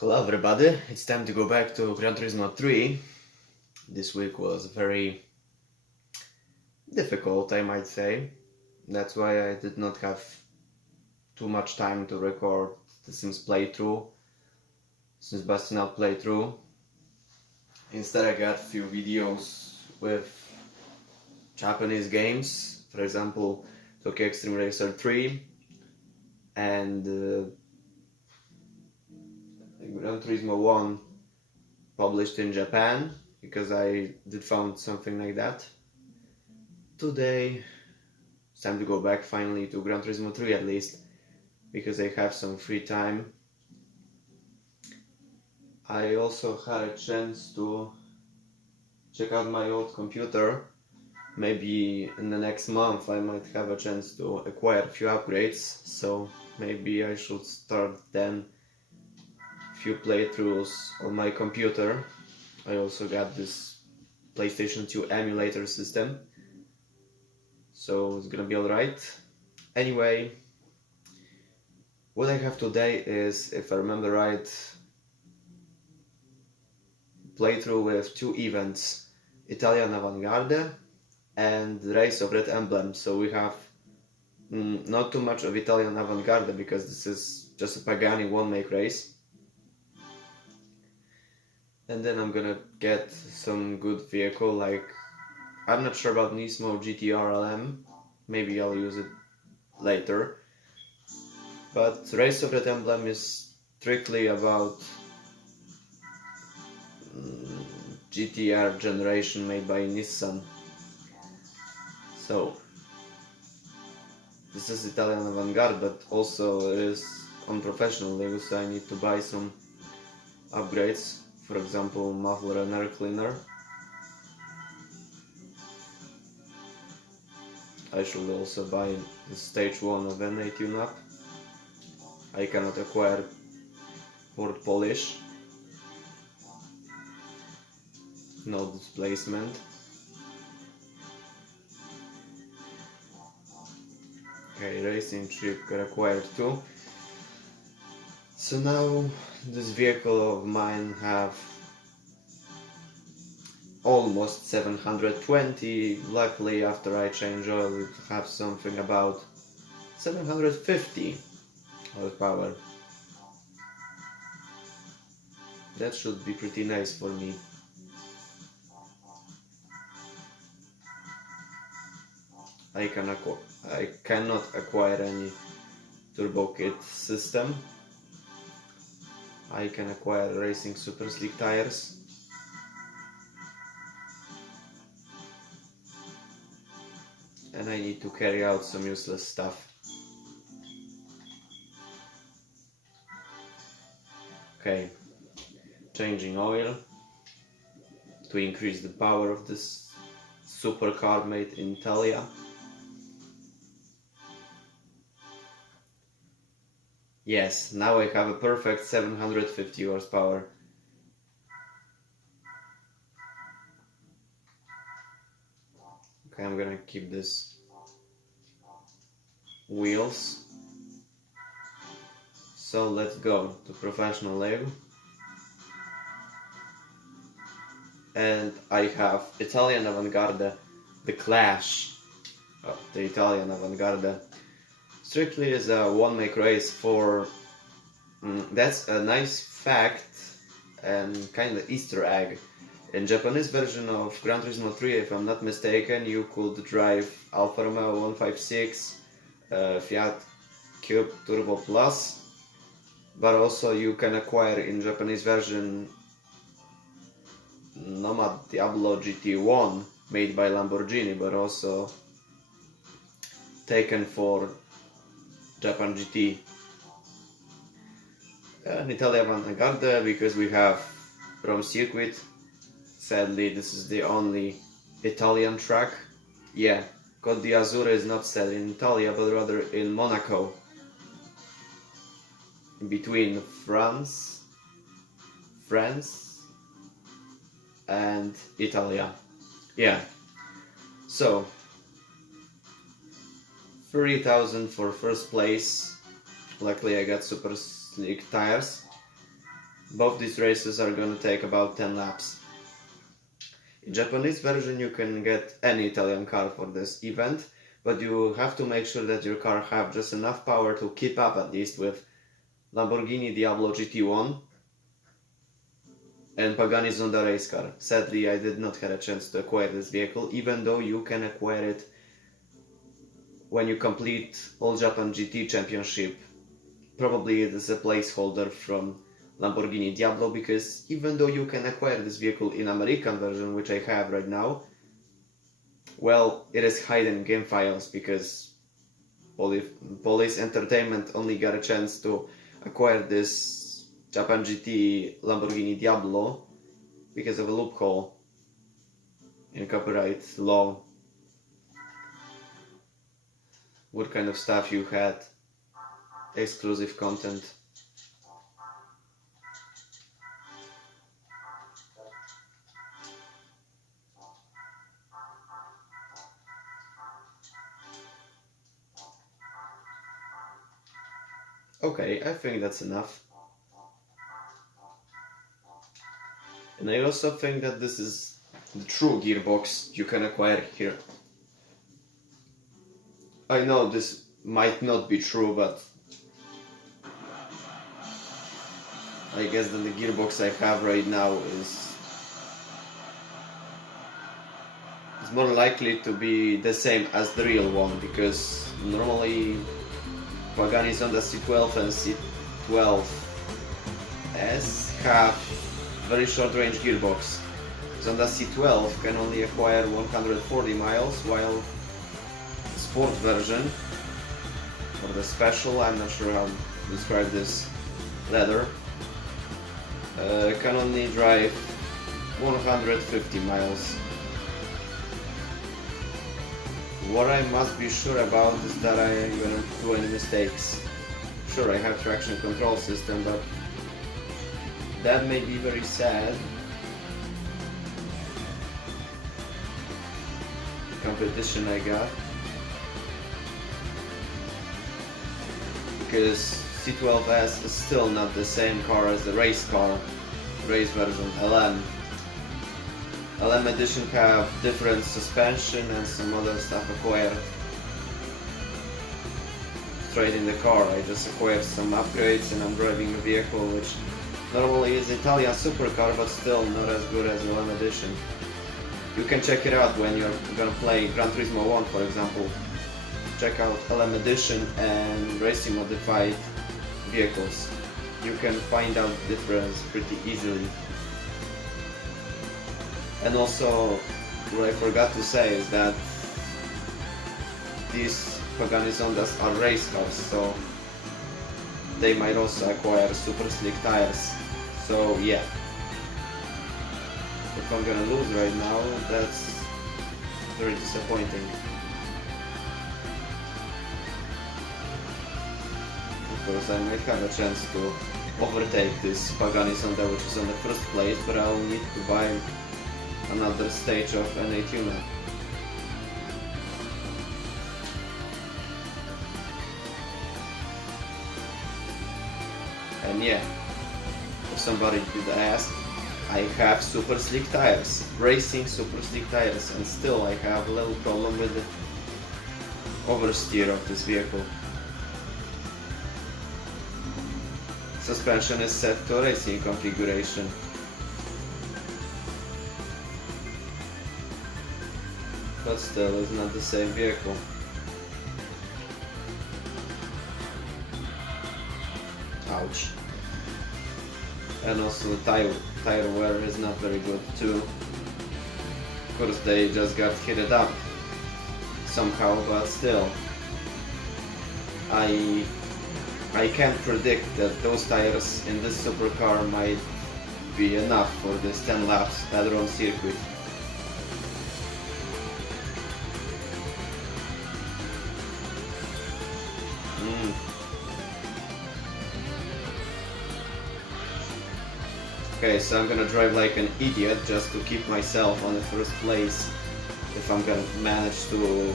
Hello everybody, it's time to go back to Gran Turismo 3. This week was very difficult, I might say. That's why I did not have too much time to record the Sims playthrough, Sims busting out playthrough. Instead I got a few videos with Japanese games, for example Tokyo Extreme Racer 3 and Gran Turismo 1 published in Japan, because I did found something like that. Today it's time to go back finally to Gran Turismo 3 at least, because I have some free time. I also had a chance to check out my old computer. Maybe in the next month I might have a chance to acquire a few upgrades, so maybe I should start then few playthroughs on my computer. I also got this PlayStation 2 emulator system, so it's gonna be alright. Anyway, what I have today is, if I remember right, playthrough with two events, Italian Avant and Race of Red Emblem. So we have not too much of Italian Avant because this is just a Pagani one-make race. And then I'm gonna get some good vehicle, like, I'm not sure about Nismo GT-R LM, maybe I'll use it later. But Race of Red Emblem is strictly about GT-R generation made by Nissan. So this is Italian Avant, but also it is on professional level, so I need to buy some upgrades. For example, muffler and air cleaner. I should also buy the stage 1 of NA tune-up. I cannot acquire port polish. No displacement. Okay, racing chip got acquired too. So now this vehicle of mine have almost 720. Luckily, after I change oil, it have something about 750 horsepower. That should be pretty nice for me. I cannot acquire any turbo kit system. I can acquire racing super slick tires. And I need to carry out some useless stuff. Okay, changing oil to increase the power of this supercar made in Italia. Yes, now I have a perfect 750 horsepower. Okay, I'm gonna keep this wheels. So let's go to professional level. And I have Italian Avant, the Clash of the Italian Avant. Strictly is a one-make race for... that's a nice fact and kind of Easter egg. In Japanese version of Gran Turismo 3, if I'm not mistaken, you could drive Alfa Romeo 156, Fiat Cube Turbo Plus, but also you can acquire in Japanese version Nomad Diablo GT1 made by Lamborghini, but also taken for Japan GT. An Italian Avant, because we have Rome circuit. Sadly, this is the only Italian track. Yeah, Côte d'Azur is not set in Italia, but rather in Monaco, in between France and Italia. Yeah, so 30,000 for first place. Luckily I got super slick tires. Both these races are gonna take about 10 laps. In Japanese version you can get any Italian car for this event, but you have to make sure that your car have just enough power to keep up at least with Lamborghini Diablo GT1 and Pagani Zonda race car. Sadly, I did not have a chance to acquire this vehicle, even though you can acquire it when you complete All Japan GT Championship. Probably it is a placeholder from Lamborghini Diablo, because even though you can acquire this vehicle in American version, which I have right now, well, it is hidden in game files because Police Entertainment only got a chance to acquire this Japan GT Lamborghini Diablo because of a loophole in copyright law. What kind of stuff you had? Exclusive content. Okay, I think that's enough. And I also think that this is the true gearbox you can acquire here. I know this might not be true, but I guess that the gearbox I have right now is more likely to be the same as the real one, because normally Pagani Zonda C12 and C12S have very short range gearbox. Zonda C12 can only acquire 140 miles, while the sport version, or the special, I'm not sure how to describe this leather, can only drive 150 miles. What I must be sure about is that I am gonna do any mistakes. Sure, I have traction control system, but that may be very sad. The competition I got. Because C12S is still not the same car as the race version, LM. LM edition have different suspension and some other stuff acquired straight in the car. I just acquired some upgrades and I'm driving a vehicle which normally is Italian supercar, but still not as good as LM edition. You can check it out when you're gonna play Gran Turismo 1, for example. Check out LM edition and racing modified vehicles. You can find out the difference pretty easily. And also, what I forgot to say is that these Pagani Zondas are race cars, so they might also acquire super slick tires. So yeah, if I'm gonna lose right now, that's very disappointing. Of course, I might have a chance to overtake this Pagani Zonda, which is on the first place, but I'll need to buy another stage of NA tuner. And yeah, if somebody did ask, I have super slick tires, racing super slick tires, and still I have a little problem with the oversteer of this vehicle. Suspension is set to racing configuration. But still, it's not the same vehicle. Ouch. And also the tire wear is not very good too. Of course, they just got heated up somehow, but still. I can't predict that those tires in this supercar might be enough for this 10 laps at road circuit. Okay, so I'm gonna drive like an idiot just to keep myself on the first place, if I'm gonna manage to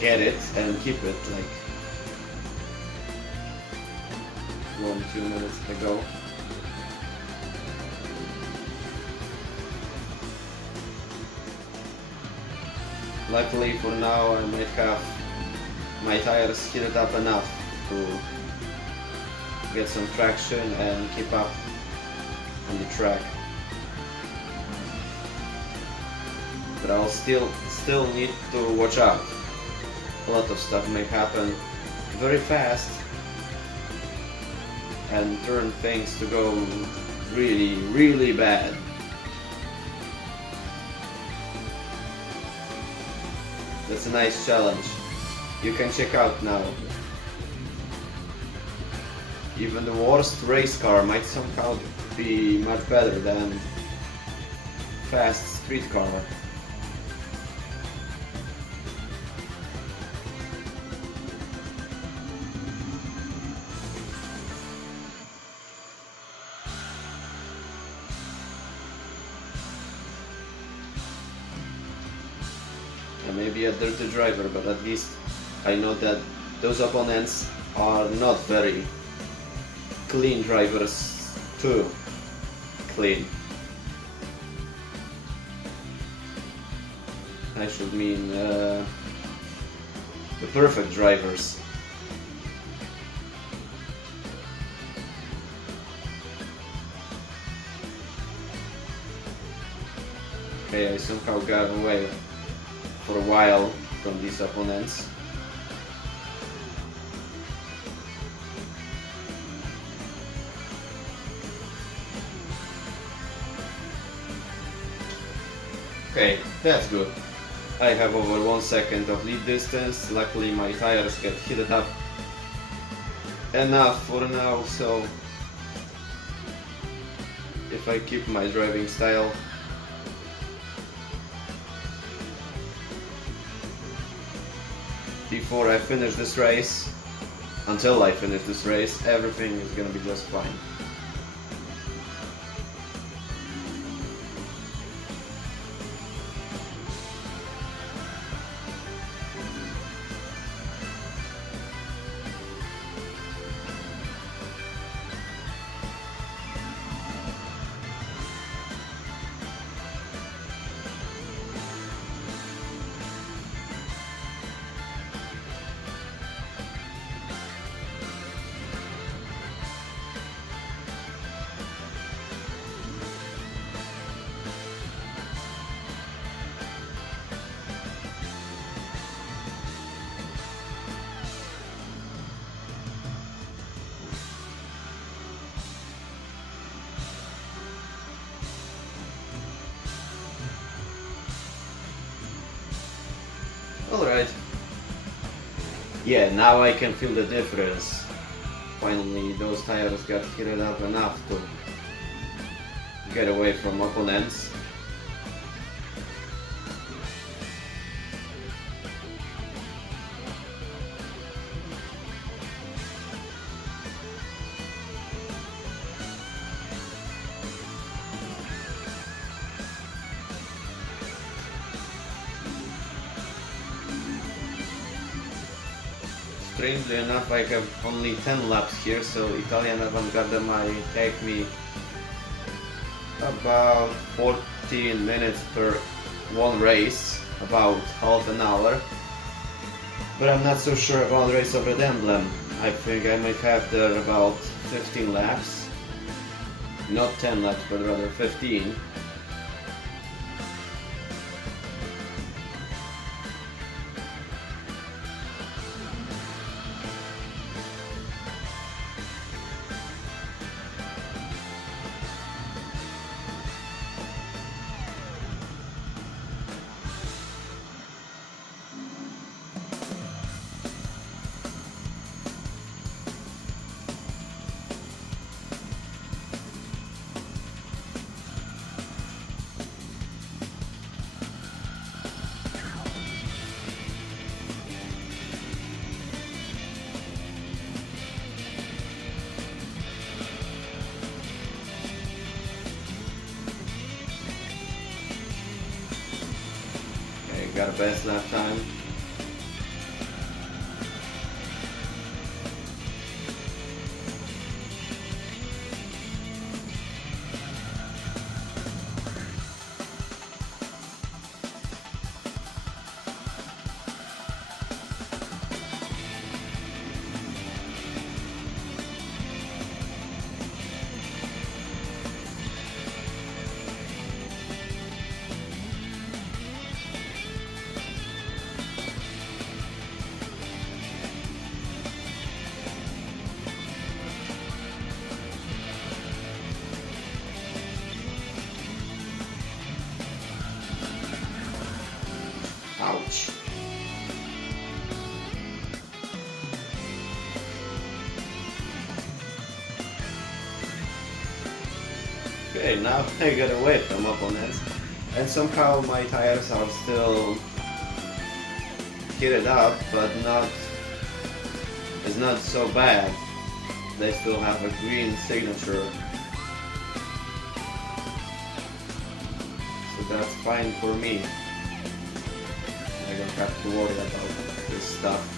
get it and keep it like 1-2 minutes ago. Luckily for now I might have my tires heated up enough to get some traction and keep up on the track. But I'll still need to watch out. A lot of stuff may happen very fast and turn things to go really bad. That's a nice challenge. You can check out now. Even the worst race car might somehow be much better than fast street car. I may be a dirty driver, but at least I know that those opponents are not very clean drivers too. Clean. I should mean the perfect drivers. Okay, I somehow got away for a while from these opponents. Okay, that's good. I have over 1 second of lead distance. Luckily my tires get heated up enough for now, so if I keep my driving style, before I finish this race, until I finish this race, everything is gonna be just fine. Alright. Yeah, now I can feel the difference. Finally, those tires got heated up enough to get away from opponents. Strangely enough, I have only 10 laps here, so Italian Avant-Garde might take me about 14 minutes per one race, about half an hour. But I'm not so sure about race of Red Emblem. I think I might have there about 15 laps. Not 10 laps, but rather 15. Got a best lap time. Okay, now I get away from opponents, and somehow my tires are still heated up, but it's not so bad. They still have a green signature, so that's fine for me. I don't have to worry about this stuff.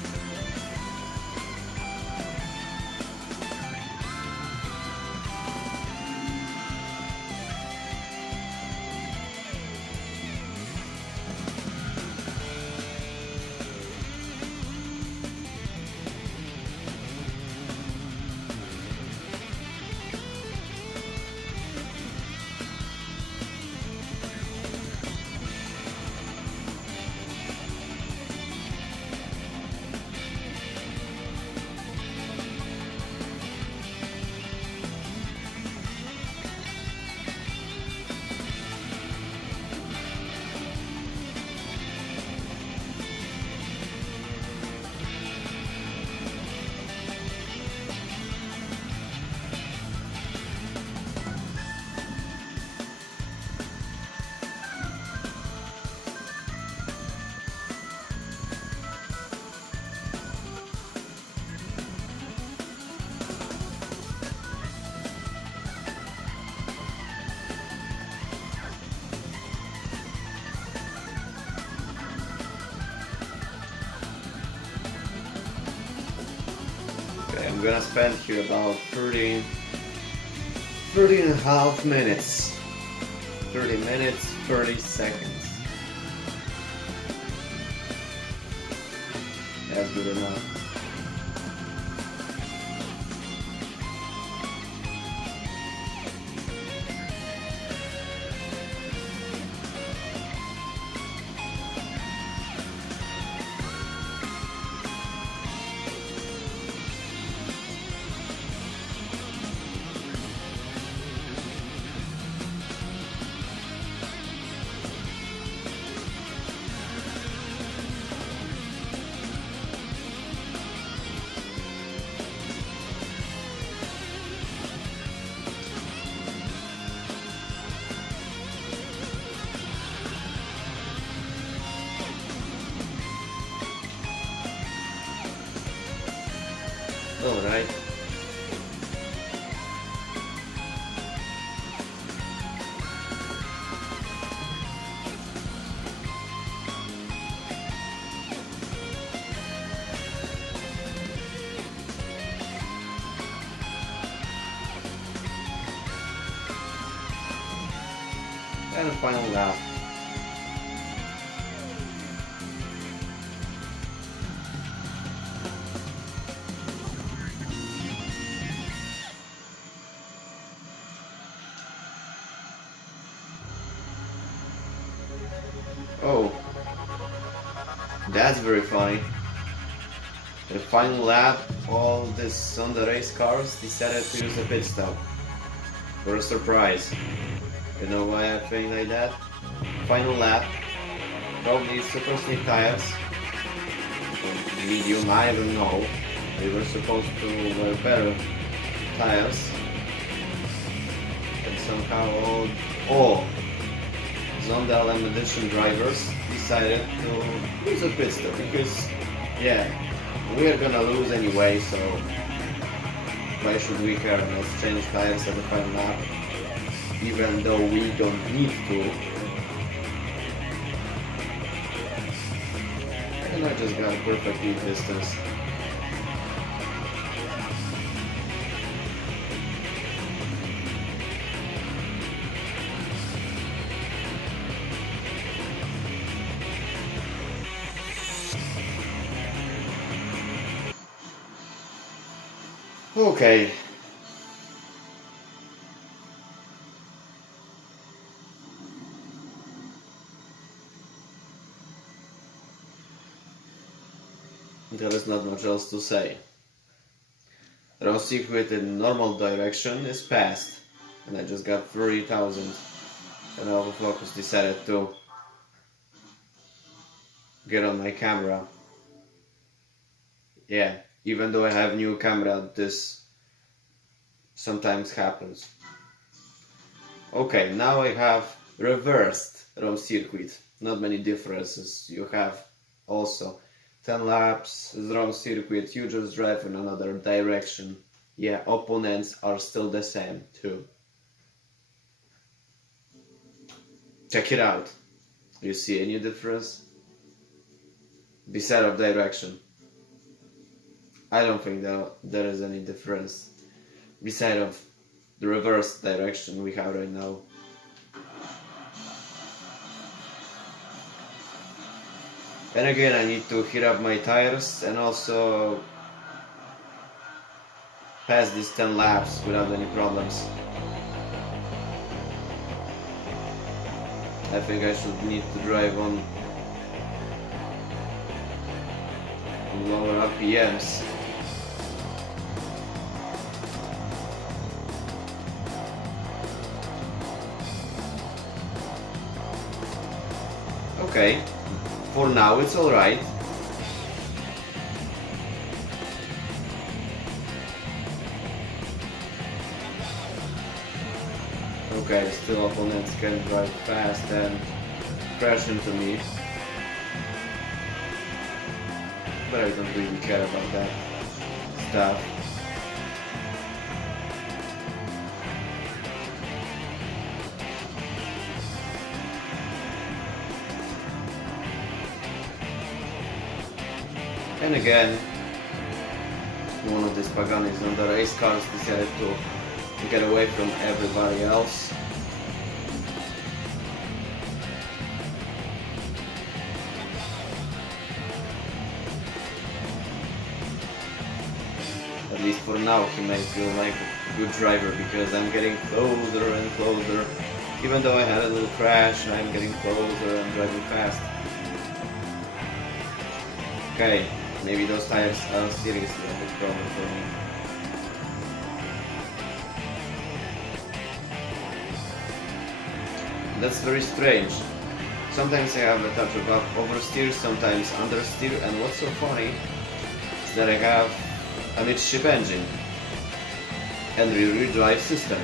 I'm gonna spend here about 30 and a half minutes. 30 minutes, 30 seconds. That's good enough. Alright. And a final lap. Oh, that's very funny. The final lap, all this on the race cars decided to use a pit stop. For a surprise. You know why I think like that? Final lap, probably super slick tires, or medium, I don't know. They were supposed to wear better tires. And somehow all Zonda LM edition drivers decided to use a pit stop because, yeah, we are gonna lose anyway, so why should we care? Let's change tires at the final lap, even though we don't need to. And I just got perfect lead distance. Okay. There is not much else to say. Road circuit in normal direction is passed, and I just got 30,000. And autofocus decided to get on my camera. Yeah, even though I have new camera, this sometimes happens. Okay, now I have reversed round circuit. Not many differences. You have also 10 laps, round circuit, you just drive in another direction. Yeah, opponents are still the same too. Check it out. You see any difference? Beside of direction. I don't think that there is any difference. Beside of the reverse direction we have right now. And again, I need to heat up my tires and also pass these 10 laps without any problems. I think I should need to drive on lower RPMs. Okay, for now it's alright. Okay, still opponents can drive fast and crash into me. But I don't really care about that stuff. And again, one of these Pagani Zonda race cars decided to get away from everybody else. At least for now he may feel like a good driver because I'm getting closer and closer. Even though I had a little crash, I'm getting closer and driving fast. Okay, maybe those tires are seriously a big problem for me. That's very strange. Sometimes I have a touch of oversteer, sometimes understeer, and what's so funny is that I have a midship engine and rear drive system.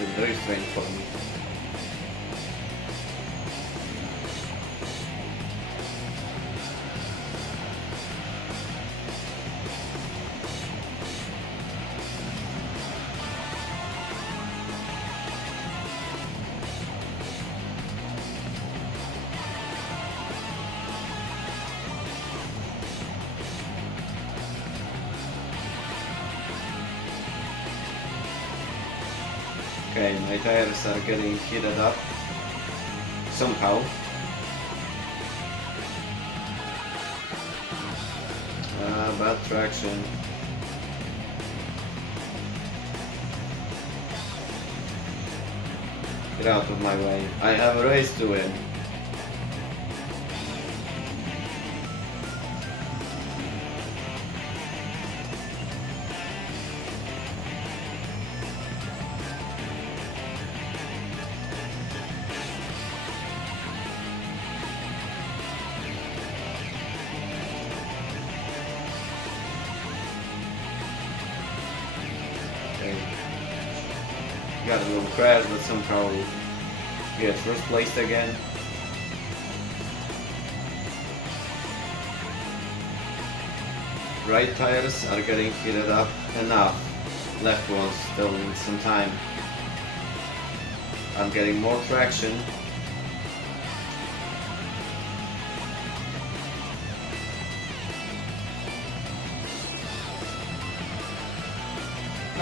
It's very strange for me. Okay, my tires are getting heated up somehow. Bad traction. Get out of my way. I have a race to win. Got a little crash, but somehow get first place again. Right tires are getting heated up enough. Left ones still need some time. I'm getting more traction.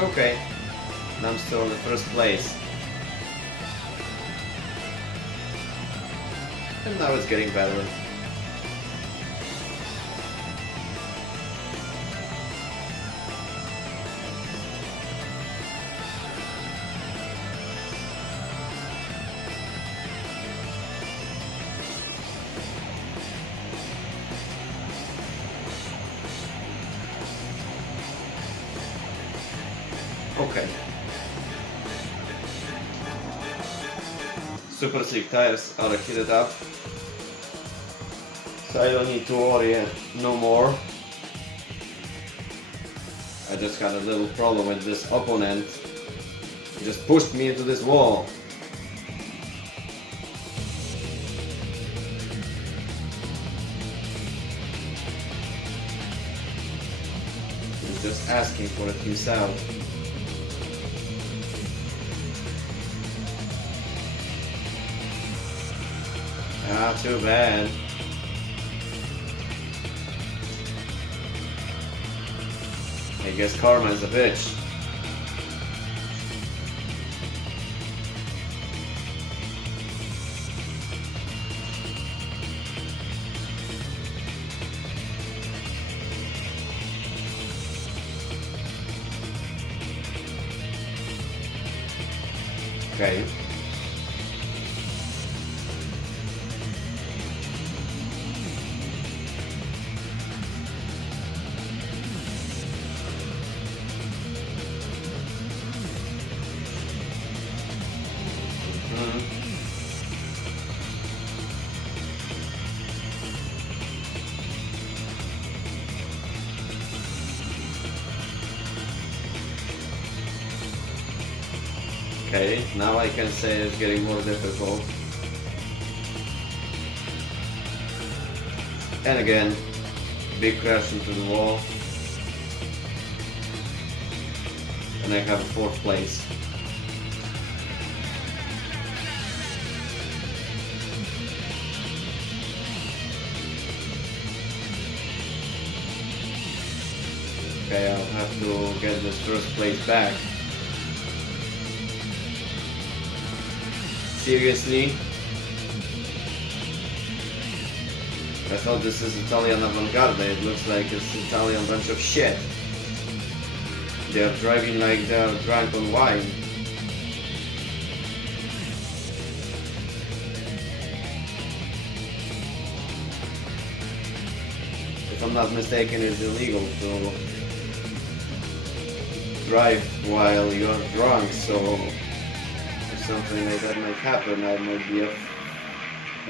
Okay. And I'm still in the first place. And now it's getting better. Okay. Super slick tires are heated up, so I don't need to worry no more. I just had a little problem with this opponent. He just pushed me into this wall. He's just asking for it himself. Ah, too bad. I guess karma's a bitch. Okay. Okay, now I can say it's getting more difficult. And again, big crash into the wall. And I have 4th place. Okay, I'll have to get this 1st place back. Seriously? I thought this is Italian Avant Garde. It looks like it's Italian bunch of shit. They are driving like they're drunk on wine. If I'm not mistaken, it's illegal to drive while you're drunk, so something like that might happen. I might be a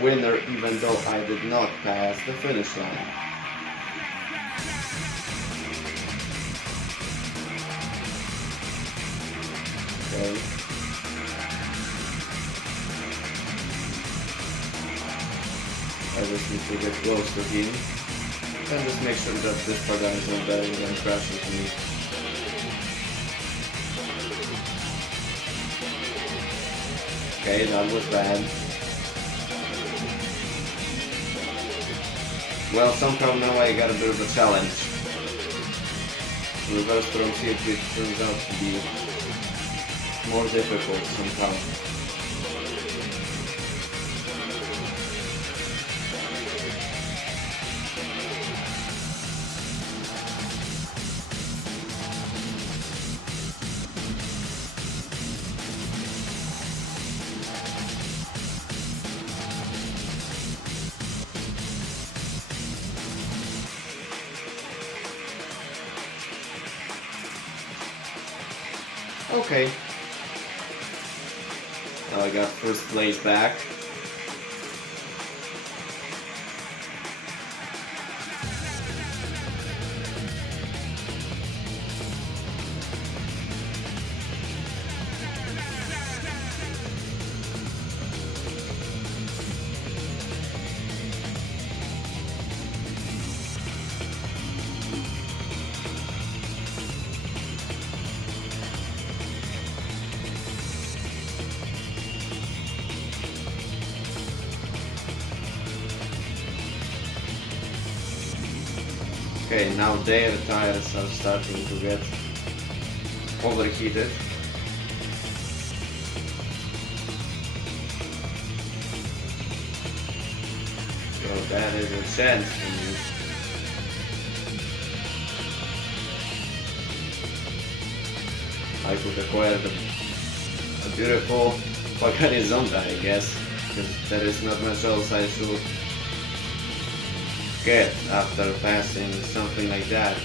winner even though I did not pass the finish line. Okay. I just need to get close to him and just make sure that this Pagani Zonda isn't crashing into me. Okay, that was bad. Well, somehow now I got a bit of a challenge. Reverse from circuit turns out to be more difficult somehow. Okay. Now I got 1st place back. Okay, now their tires are starting to get overheated. So that is a chance for me. I could acquire a beautiful Pagani Zonda, I guess, because there is not much else I should get after passing something like that.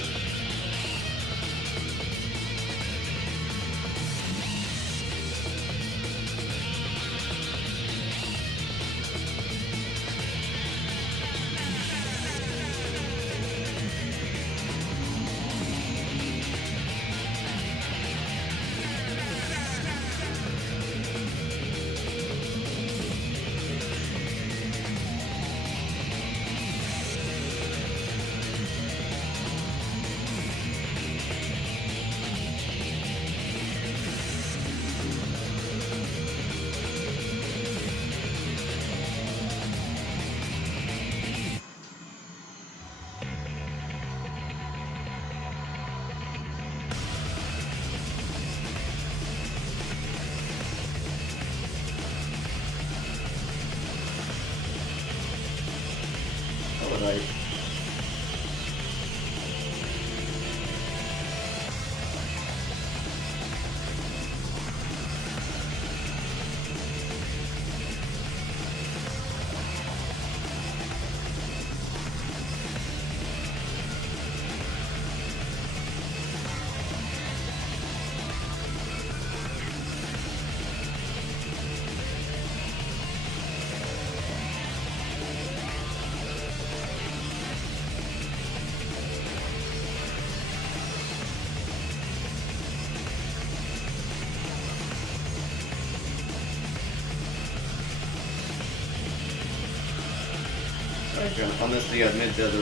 can honestly admit that the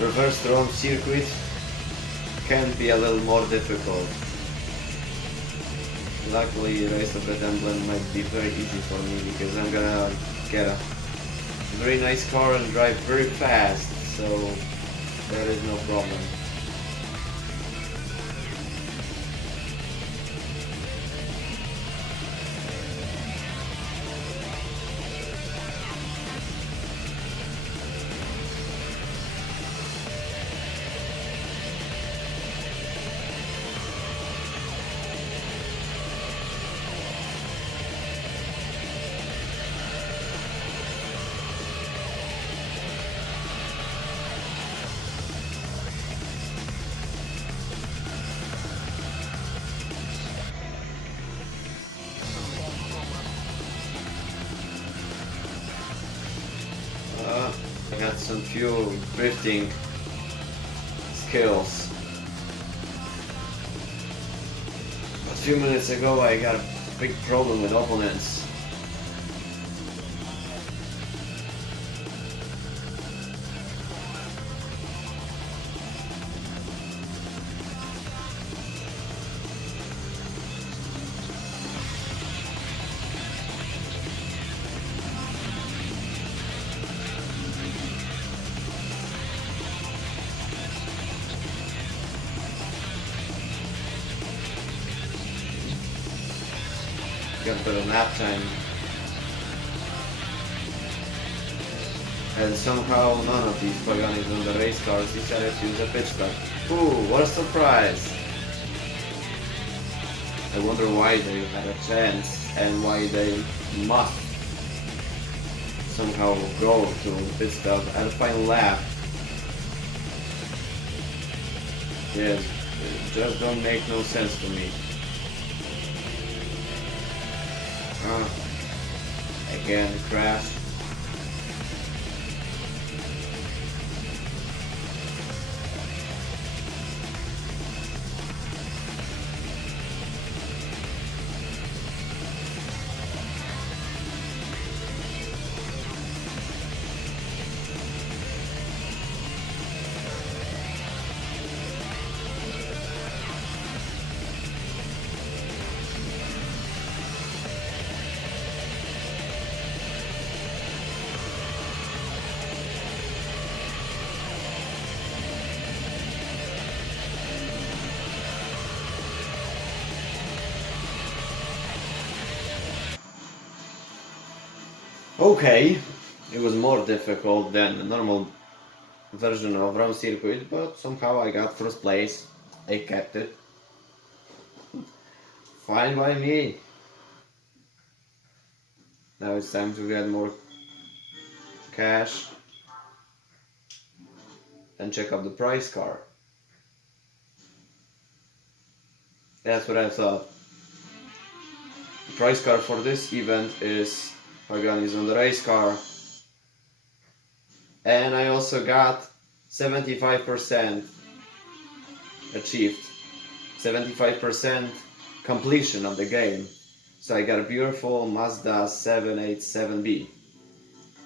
reverse round circuit can be a little more difficult. Luckily, Race of Red Emblem might be very easy for me because I'm gonna get a very nice car and drive very fast, so that is no problem. I got some few drifting skills. A few minutes ago I got a big problem with opponents. Got a bit of nap time. And somehow none of these Pagani Zonda race cars decided to use a pit stop. Ooh, what a surprise! I wonder why they had a chance and why they must somehow go to pit stop at the final lap. Yes, it just don't make no sense to me. Again, crash. Okay, it was more difficult than the normal version of round circuit, but somehow I got first place. I kept it. Fine by me. Now it's time to get more cash and check out the price car. That's what I thought. The price car for this event is Pagani Zonda race car, and I also got 75% achieved, 75% completion of the game. So I got a beautiful Mazda 787B.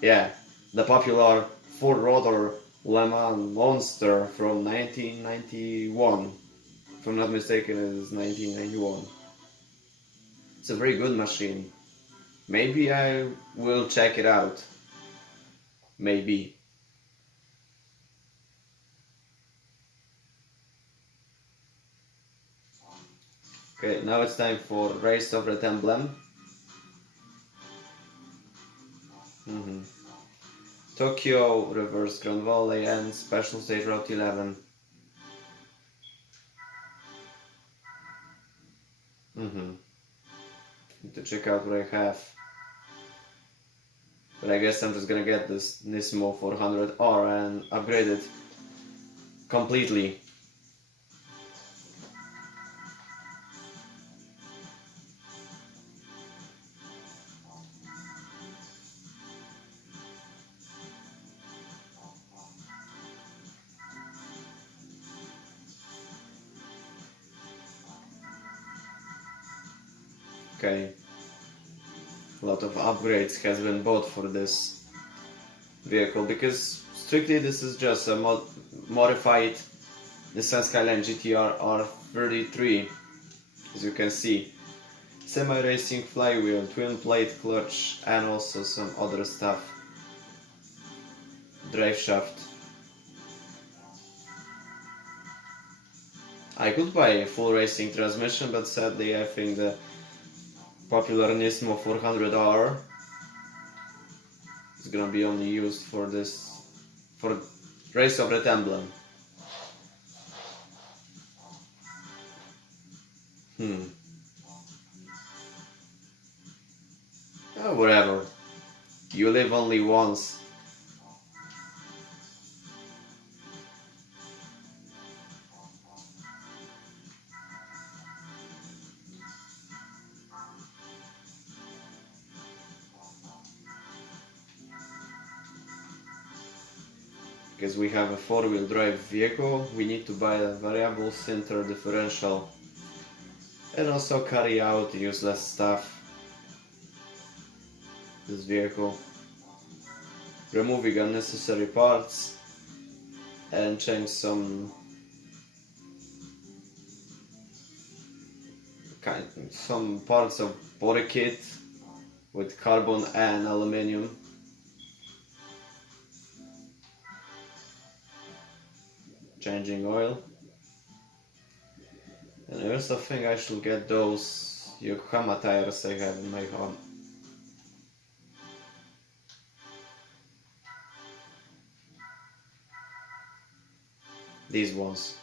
Yeah, the popular four-rotor Le Mans Monster from 1991. If I'm not mistaken, it is 1991. It's a very good machine. Maybe I will check it out. Maybe. Okay, now it's time for Race of Red Emblem. Tokyo, Reverse Grand Valley, and Special Stage Route 11. Need to check out what I have. But I guess I'm just gonna get this Nismo 400R and upgrade it completely. Okay. A lot of upgrades has been bought for this. vehicle, because strictly this is just a modified Nissan Skyline GT-R R33, as you can see. Semi-racing flywheel, twin plate clutch, and also some other stuff. Drive shaft. I could buy a full racing transmission, but sadly I think the popular Nismo 400R is gonna be only used for race of red emblem. Oh, whatever. You live only once. Because we have a four-wheel drive vehicle, we need to buy a variable center differential and also carry out useless stuff. This vehicle, removing unnecessary parts and change some parts of body kit with carbon and aluminium. Changing oil. And I also think I should get those Yokohama tires I have in my home. These ones.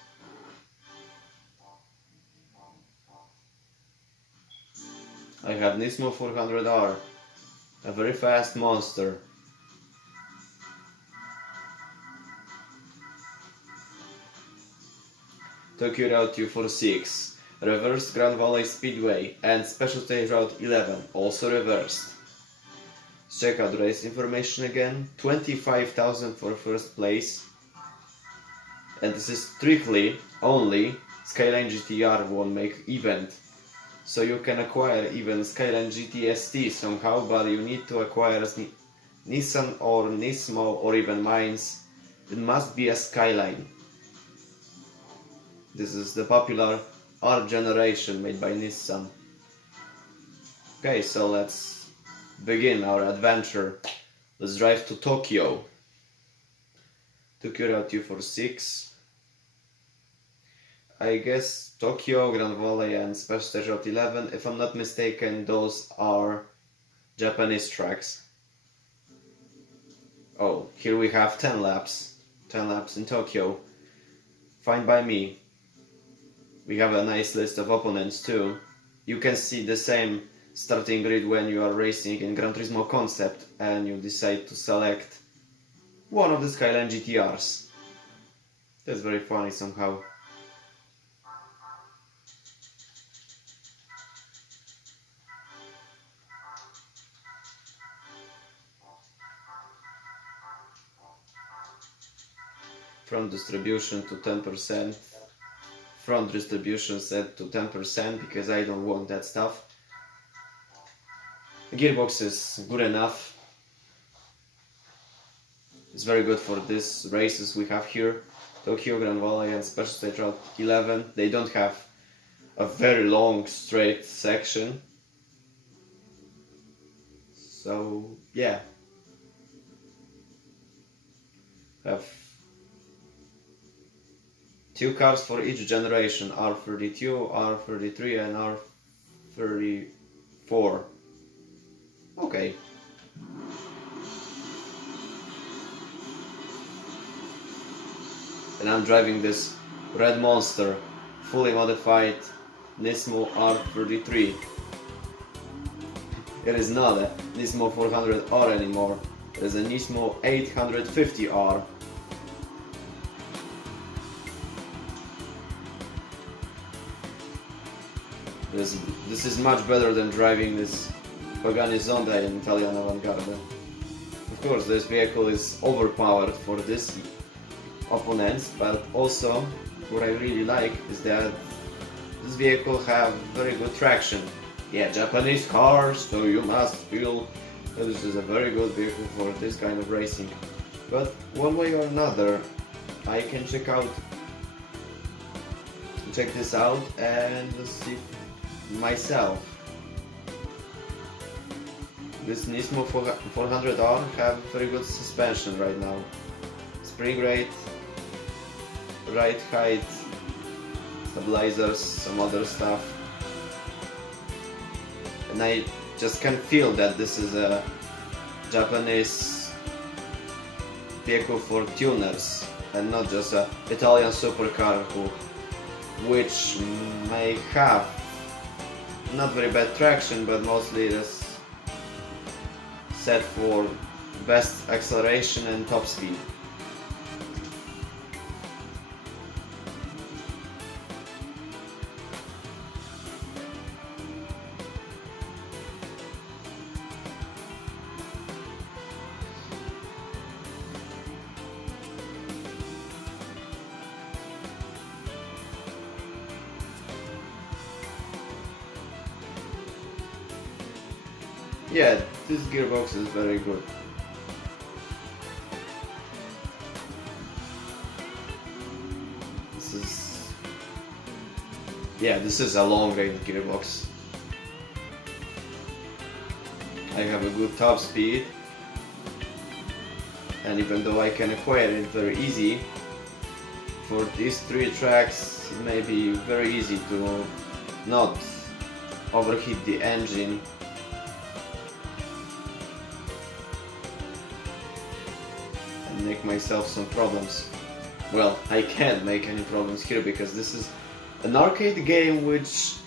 I have Nismo 400R, a very fast monster. Tokyo Route 246, reversed Grand Valley Speedway, and Specialty Route 11, also reversed. Check out race information again, 25,000 for first place. And this is strictly only Skyline GT-R won't make event. So you can acquire even Skyline GT somehow, but you need to acquire Nissan or Nismo or even mines. It must be a Skyline. This is the popular R generation made by Nissan. Okay, so let's begin our adventure. Let's drive to Tokyo. Tokyo Route 246. I guess Tokyo, Grand Valley and Specialty Route 11, if I'm not mistaken, those are Japanese tracks. Oh, here we have 10 laps. 10 laps in Tokyo. Fine by me. We have a nice list of opponents too. You can see the same starting grid when you are racing in Gran Turismo concept and you decide to select one of the Skyline GT-Rs. That's very funny somehow. Front distribution to 10%. Front distribution set to 10% because I don't want that stuff. The gearbox is good enough. It's very good for these races we have here. Tokyo, Grand Valley and Specialty Route 11. They don't have a very long straight section. So yeah. Have two cars for each generation, R32, R33 and R34. Okay. And I'm driving this red monster, fully modified Nismo R33. It is not a Nismo 400R anymore, it is a Nismo 850R. This is much better than driving this Pagani Zonda in Italian Avant Garde. Of course, this vehicle is overpowered for this opponents, but also what I really like is that this vehicle have very good traction. Yeah, Japanese cars, so you must feel that this is a very good vehicle for this kind of racing. But one way or another, I can check this out and see myself. This Nismo 400R have very good suspension right now. Spring rate, ride height, stabilizers, some other stuff. And I just can feel that this is a Japanese vehicle for tuners and not just a Italian supercar which may have not very bad traction, but mostly it is set for best acceleration and top speed. Yeah, this gearbox is very good. This is a long range gearbox. I have a good top speed, and even though I can acquire it very easy, for these 3 tracks it may be very easy to not overheat the engine. Make myself some problems. Well, I can't make any problems here because this is an arcade game which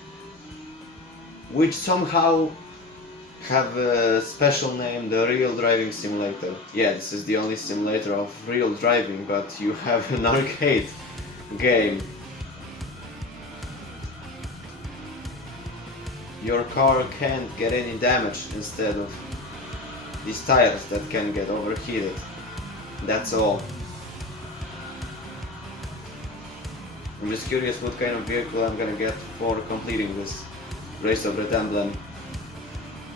somehow have a special name, the Real Driving Simulator. Yeah, this is the only simulator of real driving, but you have an arcade game. Your car can't get any damage instead of these tires that can get overheated. That's all. I'm just curious what kind of vehicle I'm gonna get for completing this race of Red Emblem.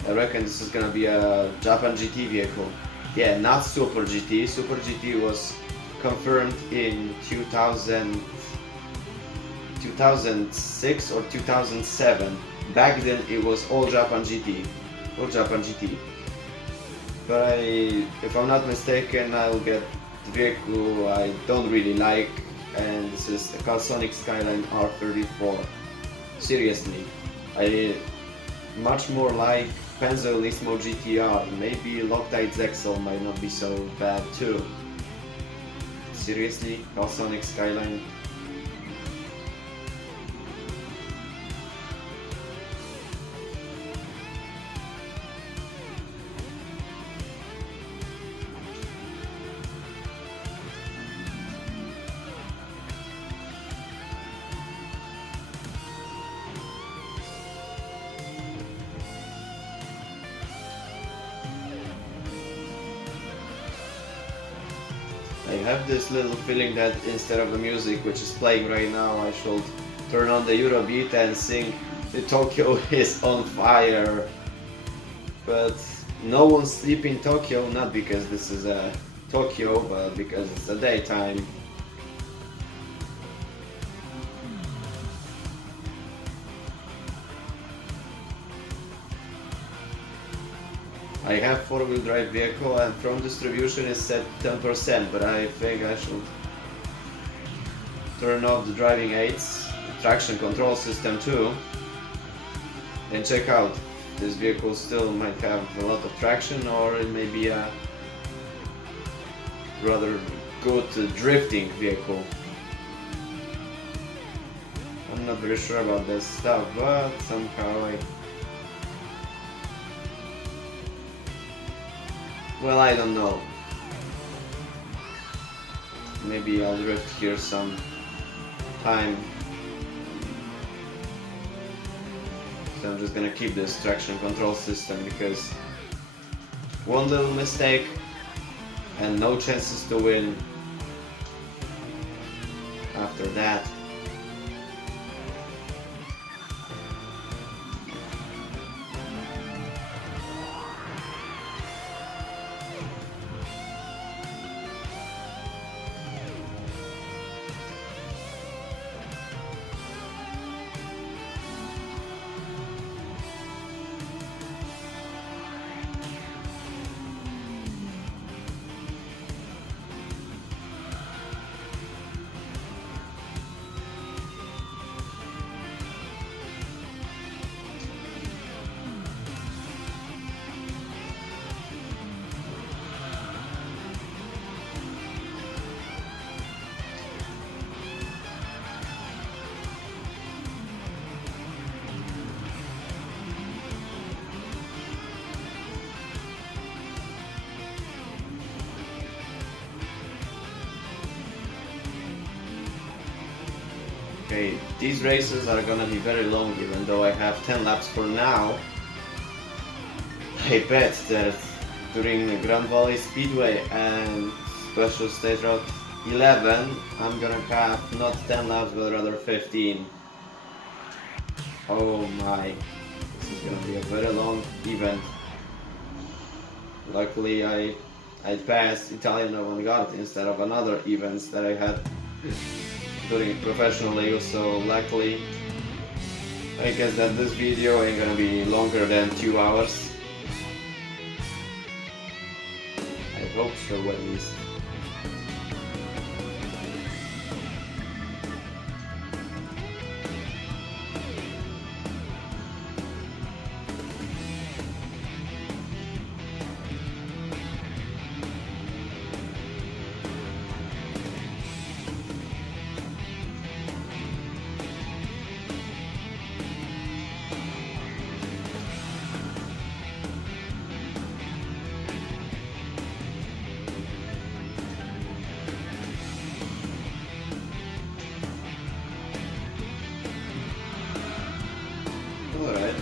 I reckon this is gonna be a Japan GT vehicle. Yeah, not Super GT. Super GT was confirmed in 2006 or 2007. Back then it was all Japan GT. All Japan GT. But if I'm not mistaken, I'll get the vehicle I don't really like, and this is the Nissan Skyline R33. Seriously, I much more like Penzo Nismo GT-R. Maybe Loctite Zexel might not be so bad too. Seriously, Nissan Skyline. I have this little feeling that instead of the music which is playing right now, I should turn on the Eurobeat and sing "The Tokyo is on fire." But no one's sleeping in Tokyo, not because this is a Tokyo, but because it's a daytime. I have 4-wheel drive vehicle and front distribution is set 10%, but I think I should turn off the driving aids, the traction control system too, and check out. This vehicle still might have a lot of traction, or it may be a rather good drifting vehicle. I'm not very sure about this stuff, but somehow well, I don't know. Maybe I'll drift here some time. So I'm just gonna keep this traction control system because one little mistake and no chances to win after that. Okay, these races are gonna be very long, even though I have 10 laps for now. I bet that during the Grand Valley Speedway and Special Stage Route 11, I'm gonna have not 10 laps but rather 15. Oh my, this is gonna be a very long event. Luckily I passed Italian Avant Garde instead of another events that I had during professional league, so luckily I guess that this video ain't gonna be longer than 2 hours. I hope so at least. Alright,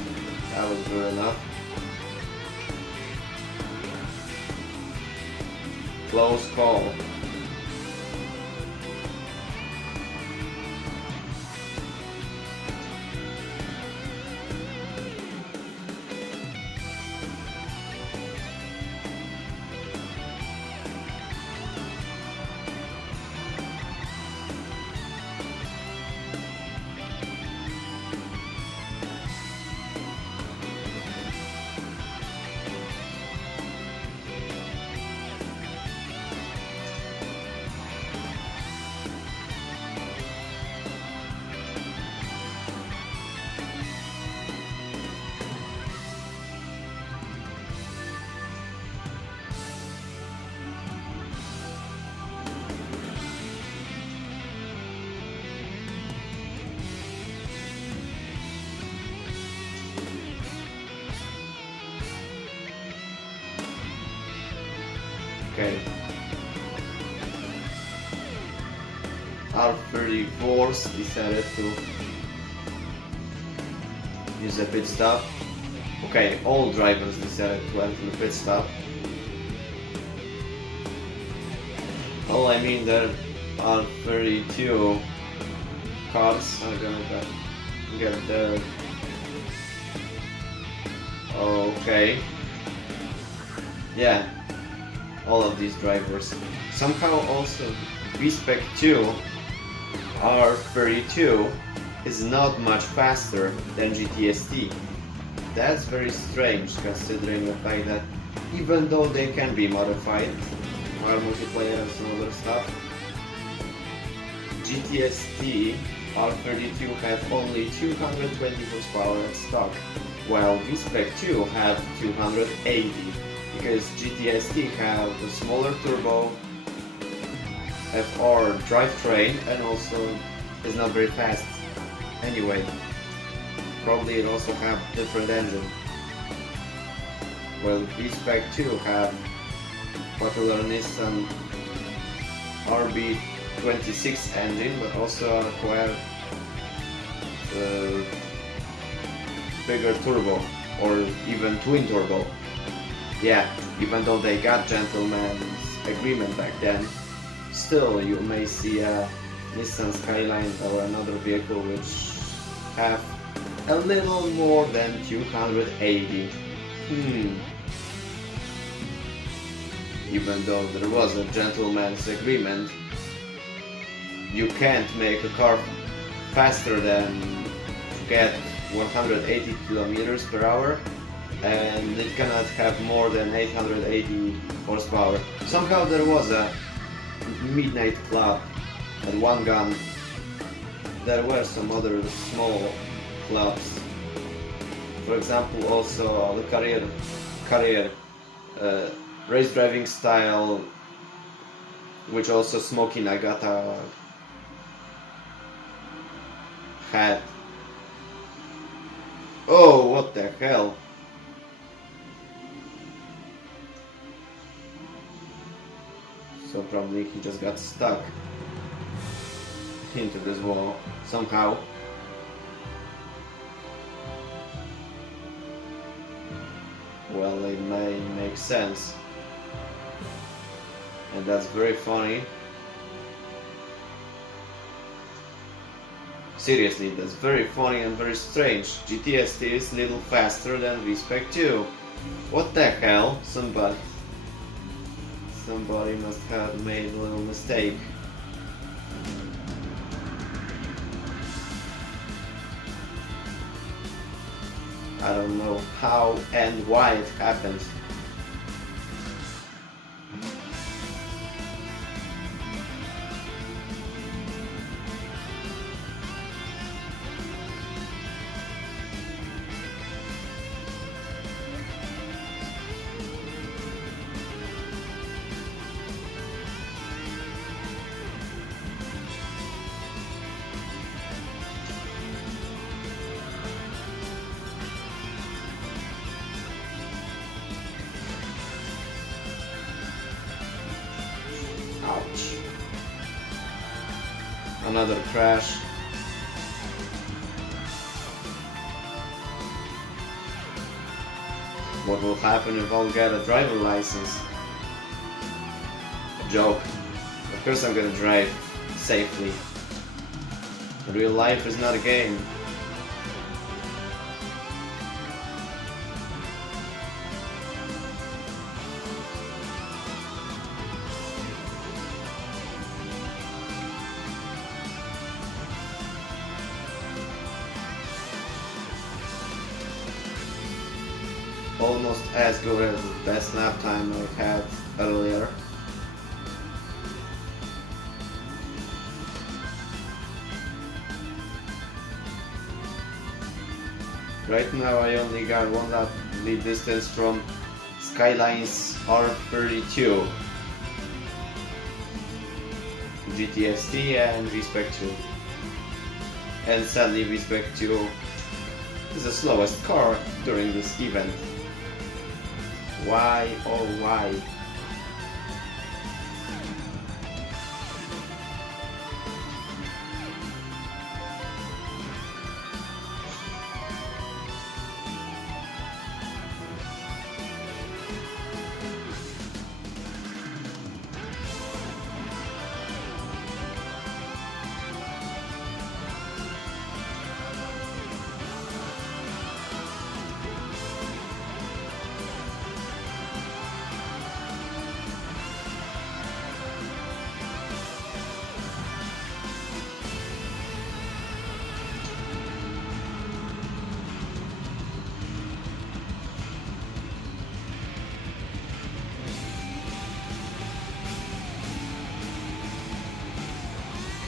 that was good enough. Close call. Okay. R34 decided to use a pit stop. Okay, all drivers decided to enter the pit stop. Well, I mean there are 32 cars are gonna get there. Okay. Yeah. All of these drivers. Somehow also V-Spec 2 R32 is not much faster than GTST. That's very strange considering the fact that even though they can be modified for multiplayer and some other stuff, GTST R32 have only 220 horsepower at stock, while V-Spec 2 have 280. Because GTST have a smaller turbo, FR drivetrain, and also is not very fast. Anyway, probably it also have different engine. Well, V-Spec 2 have popular Nissan RB26 engine, but also acquire bigger turbo, or even twin turbo. Yeah, even though they got gentleman's agreement back then, still you may see a Nissan Skyline or another vehicle which have a little more than 280. Even though there was a gentleman's agreement, you can't make a car faster than to get 180 kilometers per hour. And it cannot have more than 880 horsepower. Somehow there was a midnight club at One Gun. There were some other small clubs. For example, also the career race driving style, which also Smokey Nagata had. Oh, what the hell? So probably he just got stuck. into this wall somehow. Well, it may make sense. And that's very funny. Seriously, that's very funny and very strange. GTST is a little faster than V-Spec 2. What the hell? Somebody must have made a little mistake. I don't know how and why it happened. Ouch. Another crash. What will happen if I'll get a driver license? A joke. Of course I'm gonna drive safely. Real life is not a game. Almost as good as the best lap time I had earlier. Right now I only got one lap lead distance from Skyline's R33, GTST and V-Spec 2. And sadly V-Spec 2 is the slowest car during this event. Why, oh why?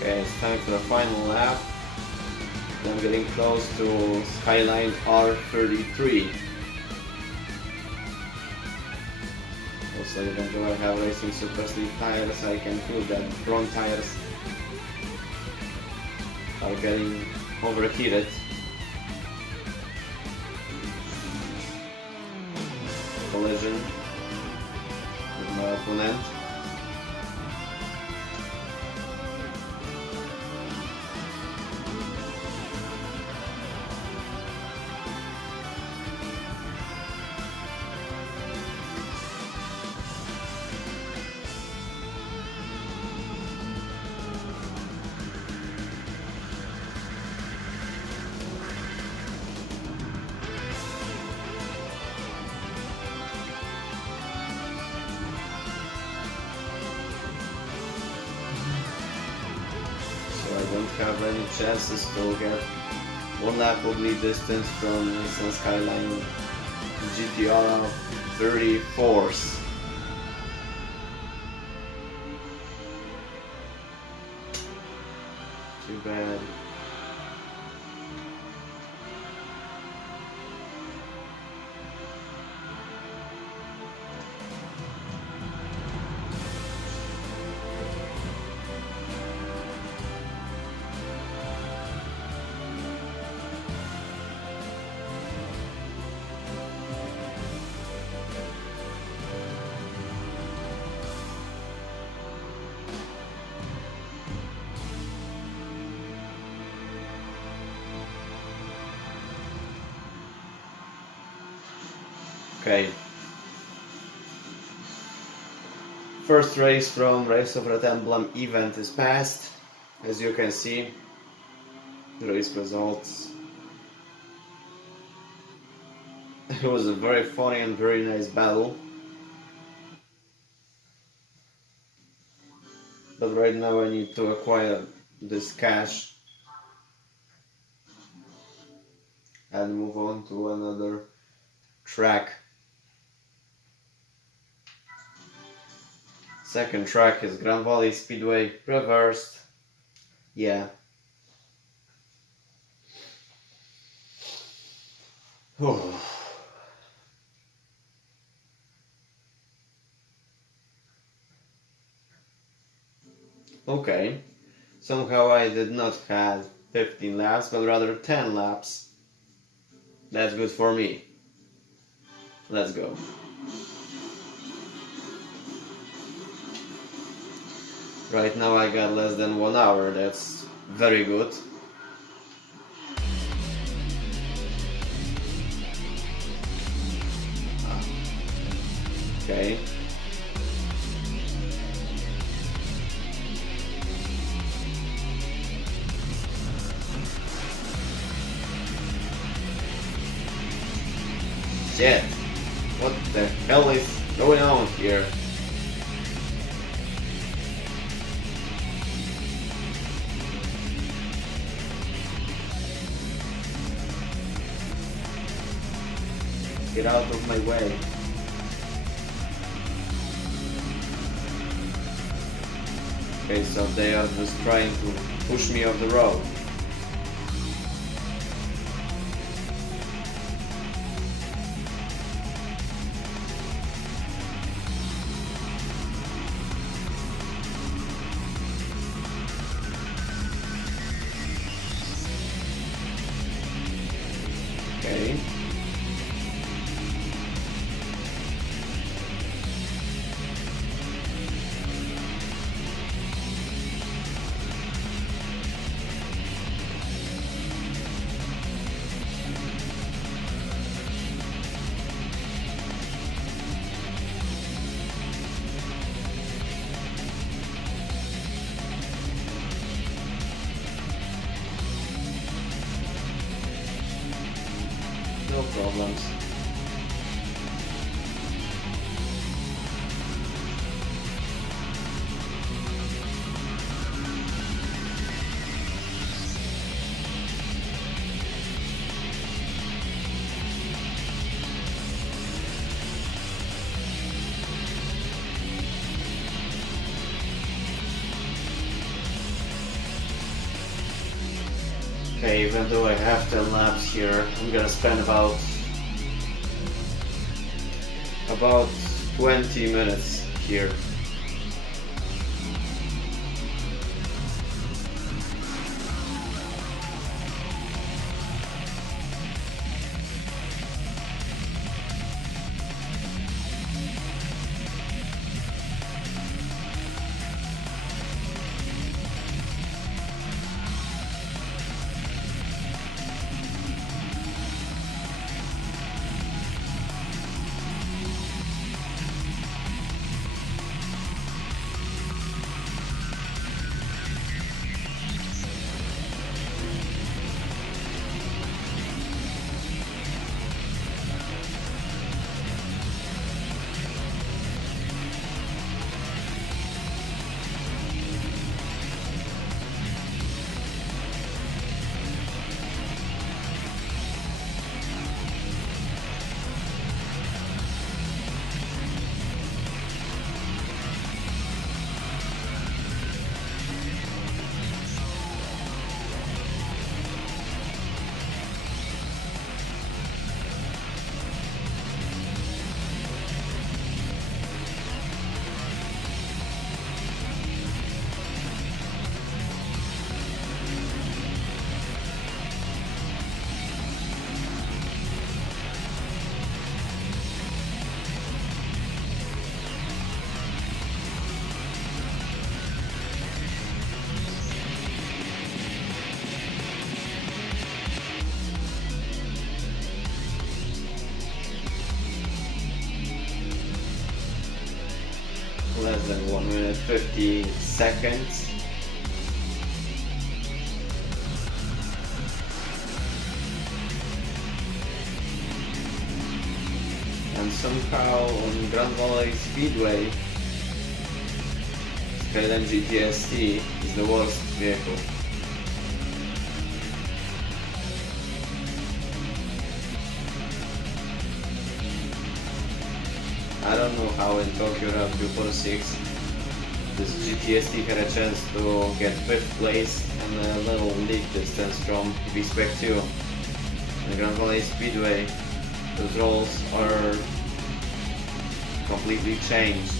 Okay, it's time for the final lap. I'm getting close to Skyline R33. Also, even though I have racing super sleek tires, I can feel that front tires are getting overheated. Collision with my opponent. I don't have any chances to get one lap of lead distance from Nissan Skyline GT-R R33. Too bad. Okay. First race from Race of Red Emblem event is passed. As you can see, the race results. It was a very funny and very nice battle. But right now I need to acquire this cash and move on to another track. Second track is Grand Valley Speedway reversed. Yeah. Okay. Somehow I did not have 15 laps, but rather 10 laps. That's good for me. Let's go. Right now I got less than 1 hour, that's very good. Okay. Shit. What the hell is going on here? Get out of my way. Okay, so they are just trying to push me off the road. Okay. No problems. Okay, even though I have 10 laps here, I'm gonna spend about 20 minutes here. than 1 minute 50 seconds. And somehow on Grand Valley Speedway, Skyline GT-ST is the worst vehicle. I don't know how in Tokyo Round 246 this GT-ST had a chance to get 5th place and a little lead distance from V-Spec 2. In the Grand Valley Speedway, those roles are completely changed.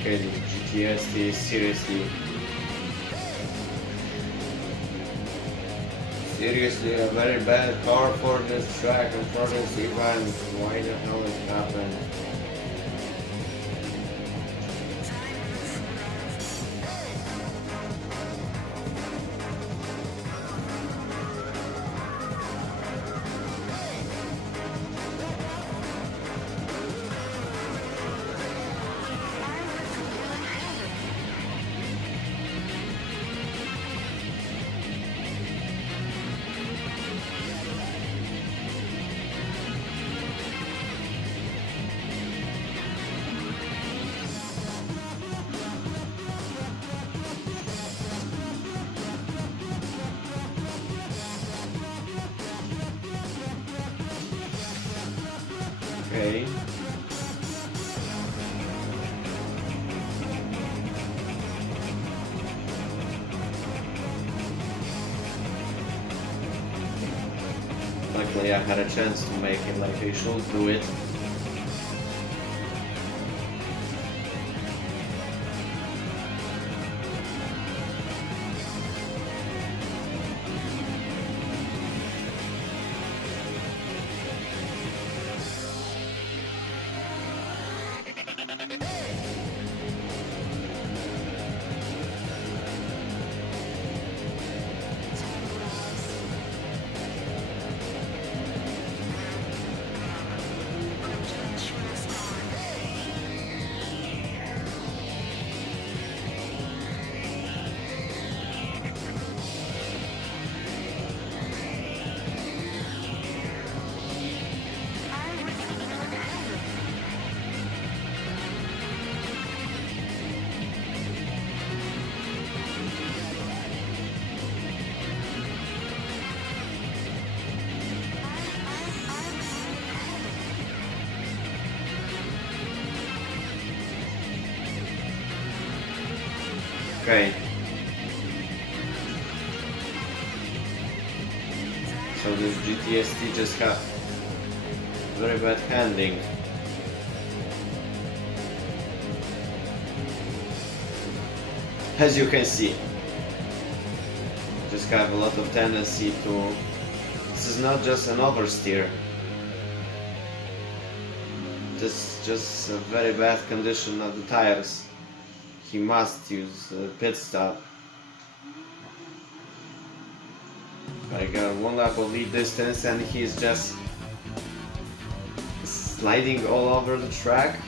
Okay, the GT-ST is seriously a very bad car for this track and for this event. Why the hell it happened? Okay. Luckily I had a chance to make it like I should do it. Okay. So this GT-ST just got very bad handling. as you can see. Just have a lot of tendency to... This is not just an oversteer. This is just a very bad condition of the tires. He must use a pit stop. I got one lap of lead distance and he's just sliding all over the track.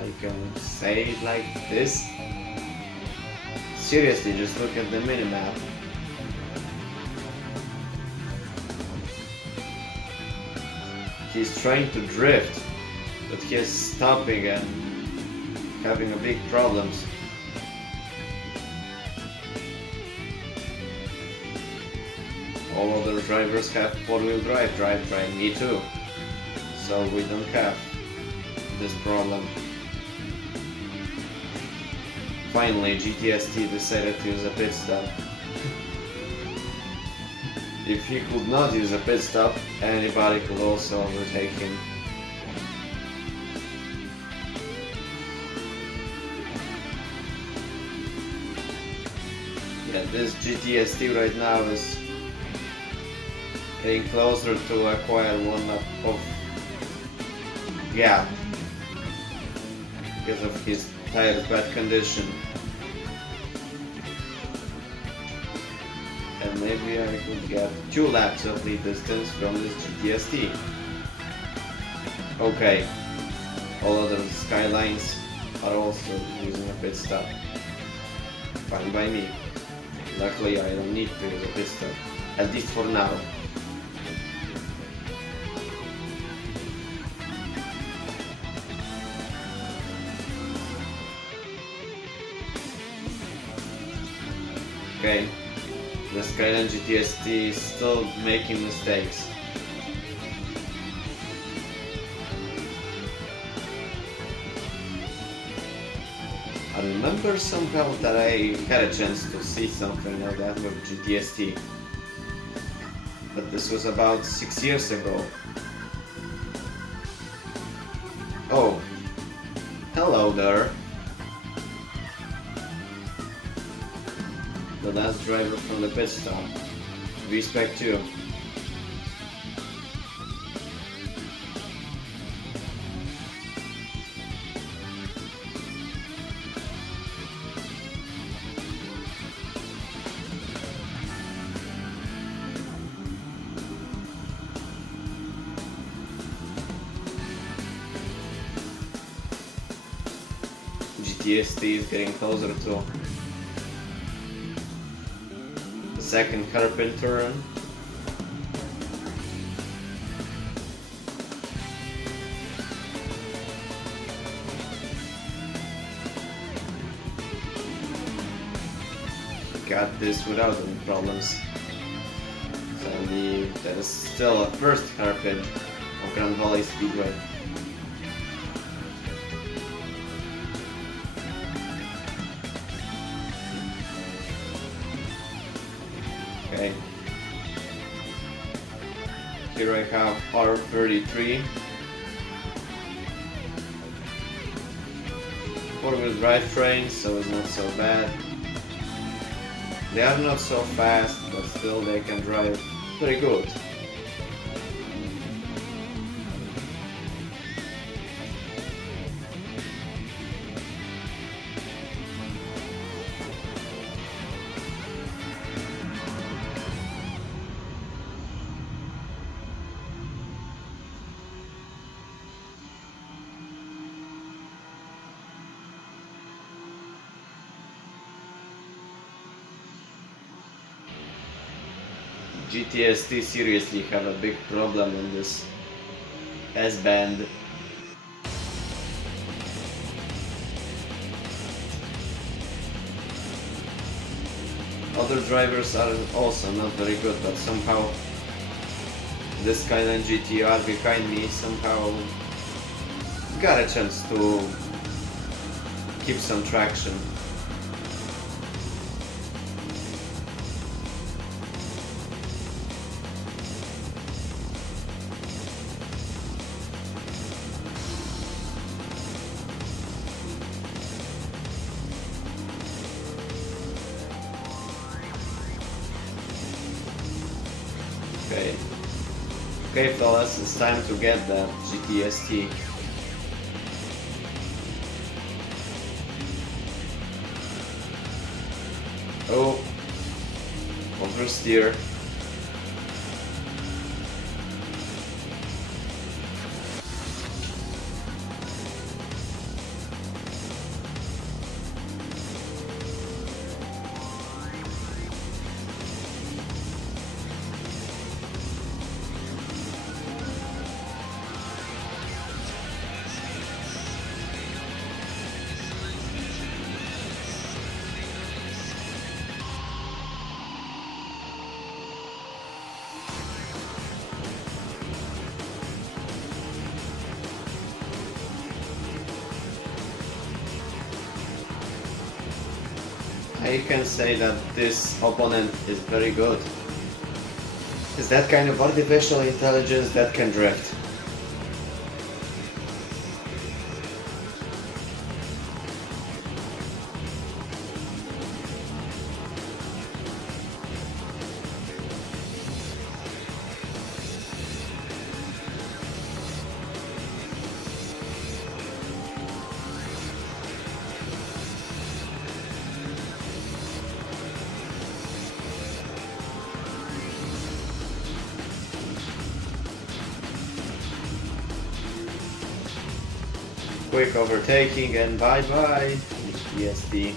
I can say it like this. Seriously, just look at the minimap. He's trying to drift, but he's stopping and having a big problems. All other drivers have four-wheel drive drivetrain, me too. So we don't have this problem. Finally, GTST decided to use a pit stop. If he could not use a pit stop, anybody could also overtake him. Yeah, this GTST right now is getting closer to acquire one lap of gap because of his tire's bad condition. And maybe I could get 2 laps of lead distance from this GTST. Okay, all other Skylines are also using a pit stop. Fine by me. Luckily I don't need to use a pit stop, at least for now. Okay, the Skyline GTST is still making mistakes. I remember somehow that I had a chance to see something like that with GTST, but this was about 6 years ago. Oh, hello there. The last driver from the pit stop. Respect you. GTST is getting closer to second hairpin turn. Got this without any problems. So that is still a first hairpin of Grand Valley Speedway. Okay. Here I have R33. Four-wheel drive train, so it's not so bad. They are not so fast, but still they can drive pretty good. GTST seriously have a big problem in this S-band. Other drivers are also not very good, but somehow this Skyline GT-R behind me somehow got a chance to keep some traction. Okay. Okay, fellas, it's time to get the GTST. Oh, oversteer. I can say that this opponent is very good. It's that kind of artificial intelligence that can drift. Quick overtaking and bye bye, GTST.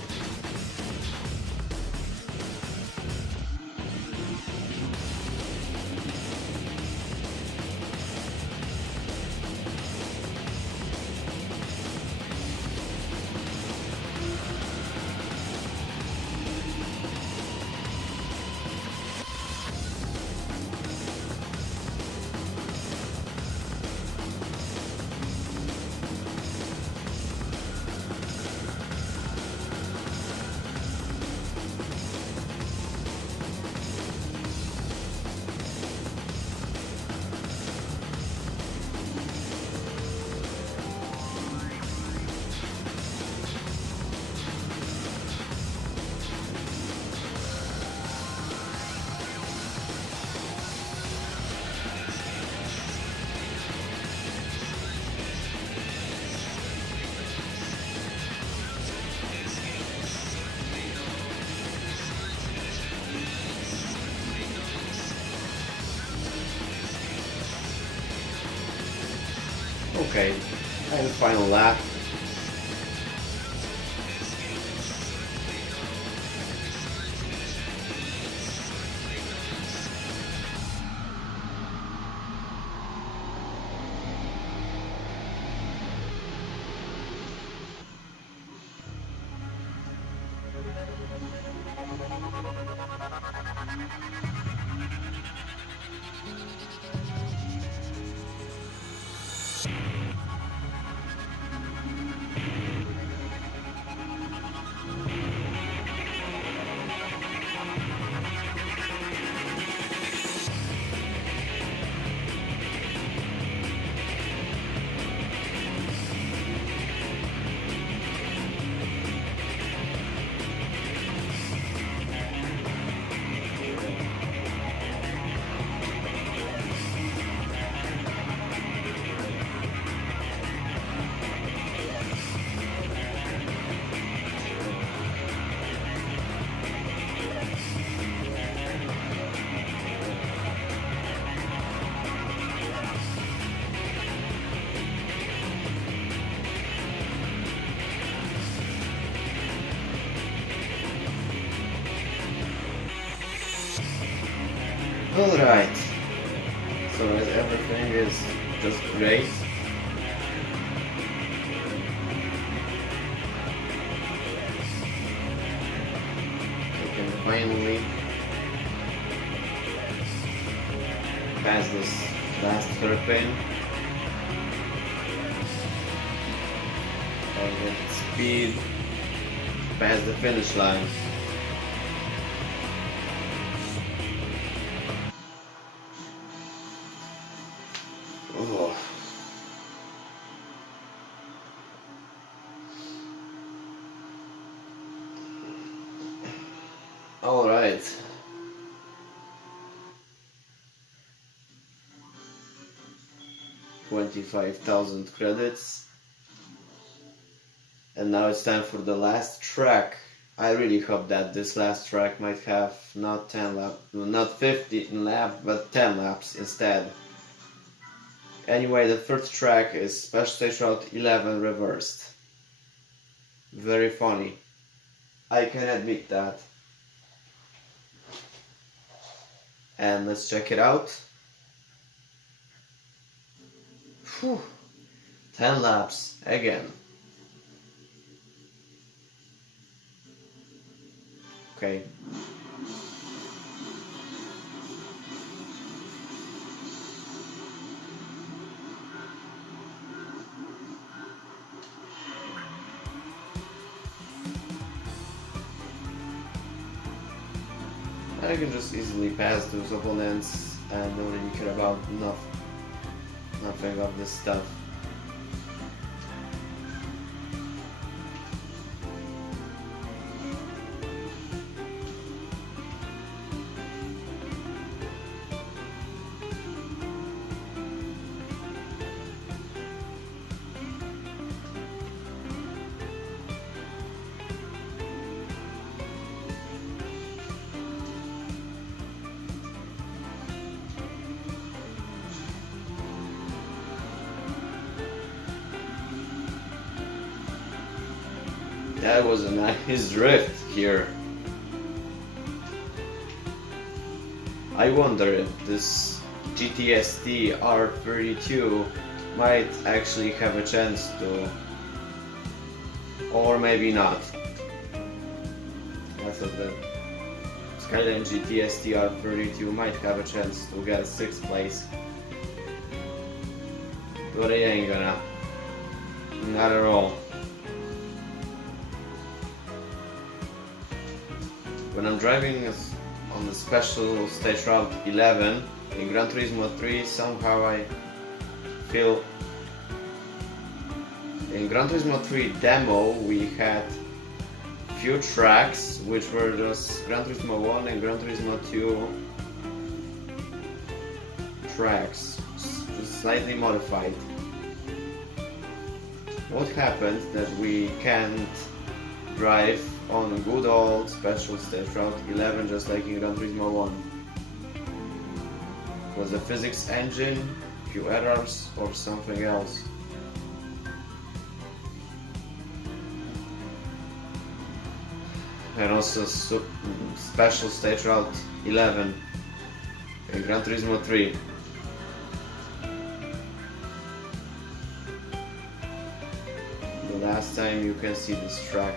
Okay, and final lap. Alright, so as everything is just great. We can finally pass this last hairpin and with speed pass the finish line. Oh. All right. 25,000 credits. And now it's time for the last track. I really hope that this last track might have not 15 laps, but 10 laps instead. Anyway, the first track is Special Stage Route 11 reversed. Very funny. I can admit that. And let's check it out. Whew. 10 laps again. Okay. I can just easily pass those opponents and don't really care about nothing of this stuff. That was a nice drift here. I wonder if this GT-ST R33 might actually have a chance to, or maybe not. I thought that Skyline GT-ST R33 might have a chance to get 6th place. But it ain't gonna. Not at all. When I'm driving on the special stage route 11 in Gran Turismo 3, somehow I feel... In Gran Turismo 3 demo we had few tracks which were just Gran Turismo 1 and Gran Turismo 2 tracks, just slightly modified. What happened that we can't drive on good old special stage route 11 just like in Gran Turismo 1? Was the physics engine, few errors, or something else? And also special stage route 11 in Gran Turismo 3. The last time you can see this track.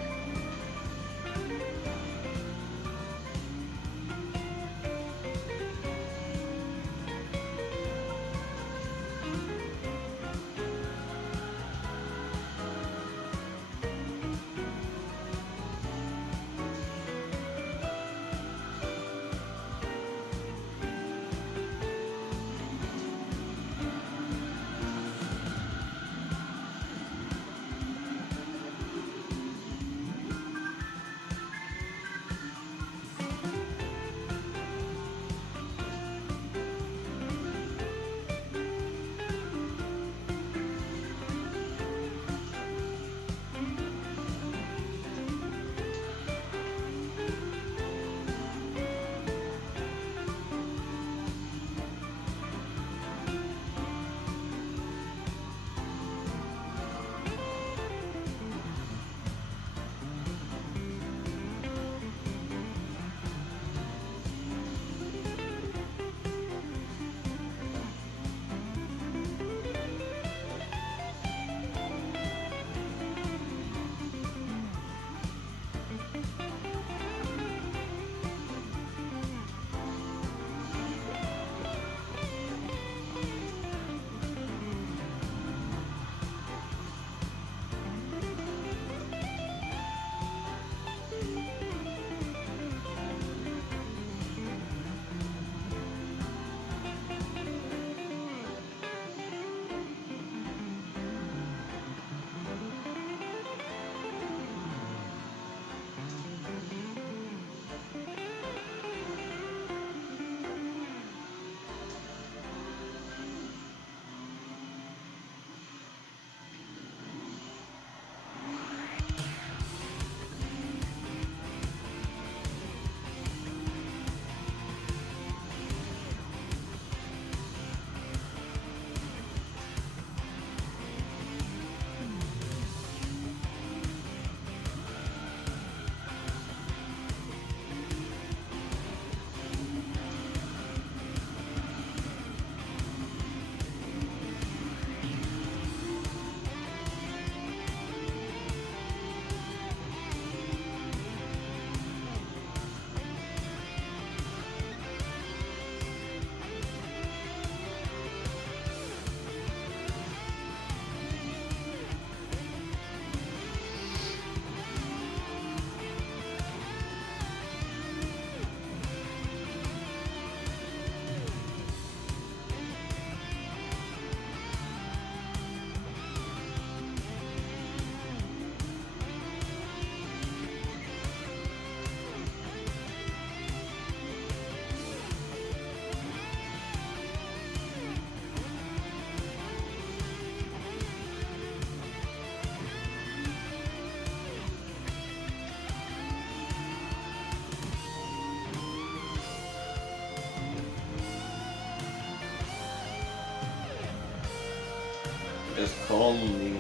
just calmly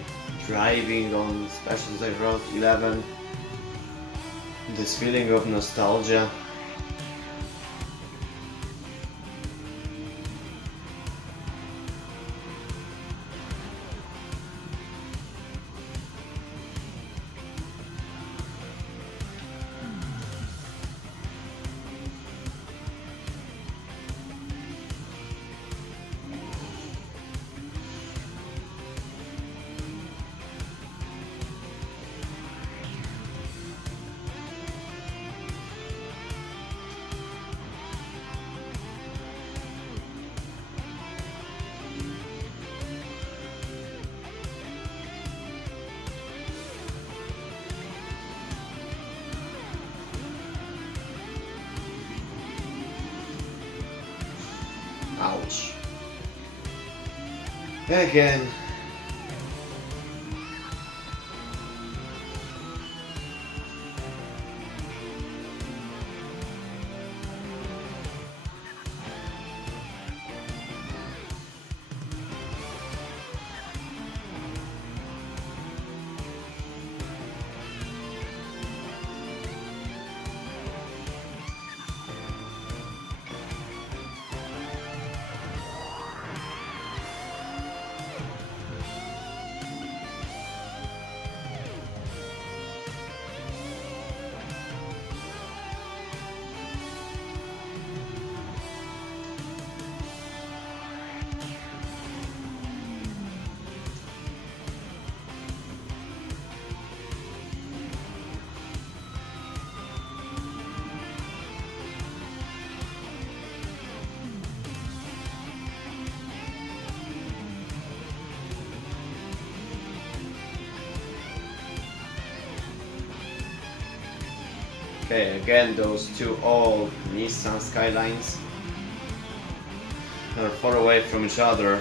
driving on especially like Road 11. This feeling of nostalgia. Ouch. Again. Okay, again those two old Nissan Skylines are far away from each other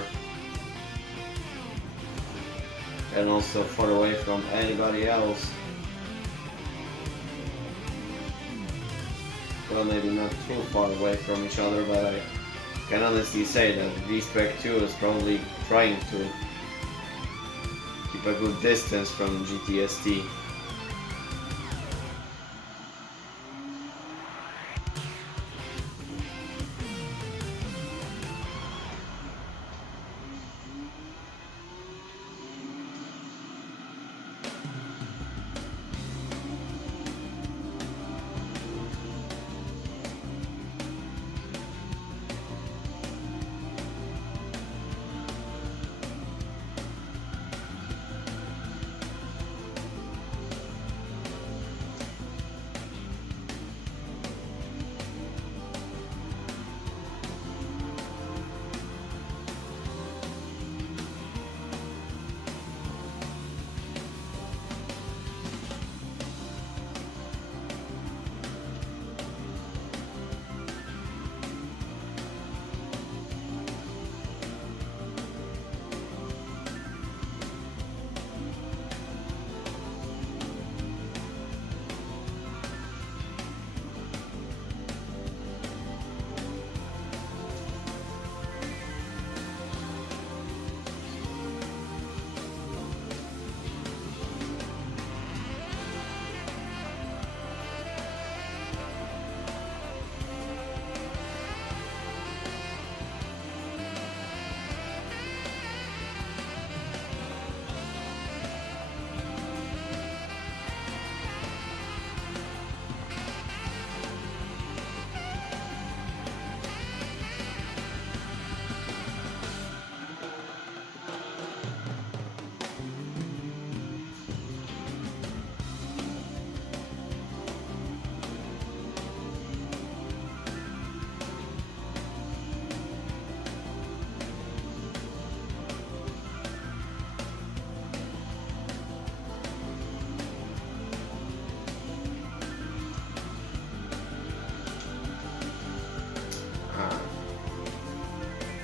and also far away from anybody else. Well, maybe not too far away from each other, but I can honestly say that V-Spec 2 is probably trying to keep a good distance from GTST.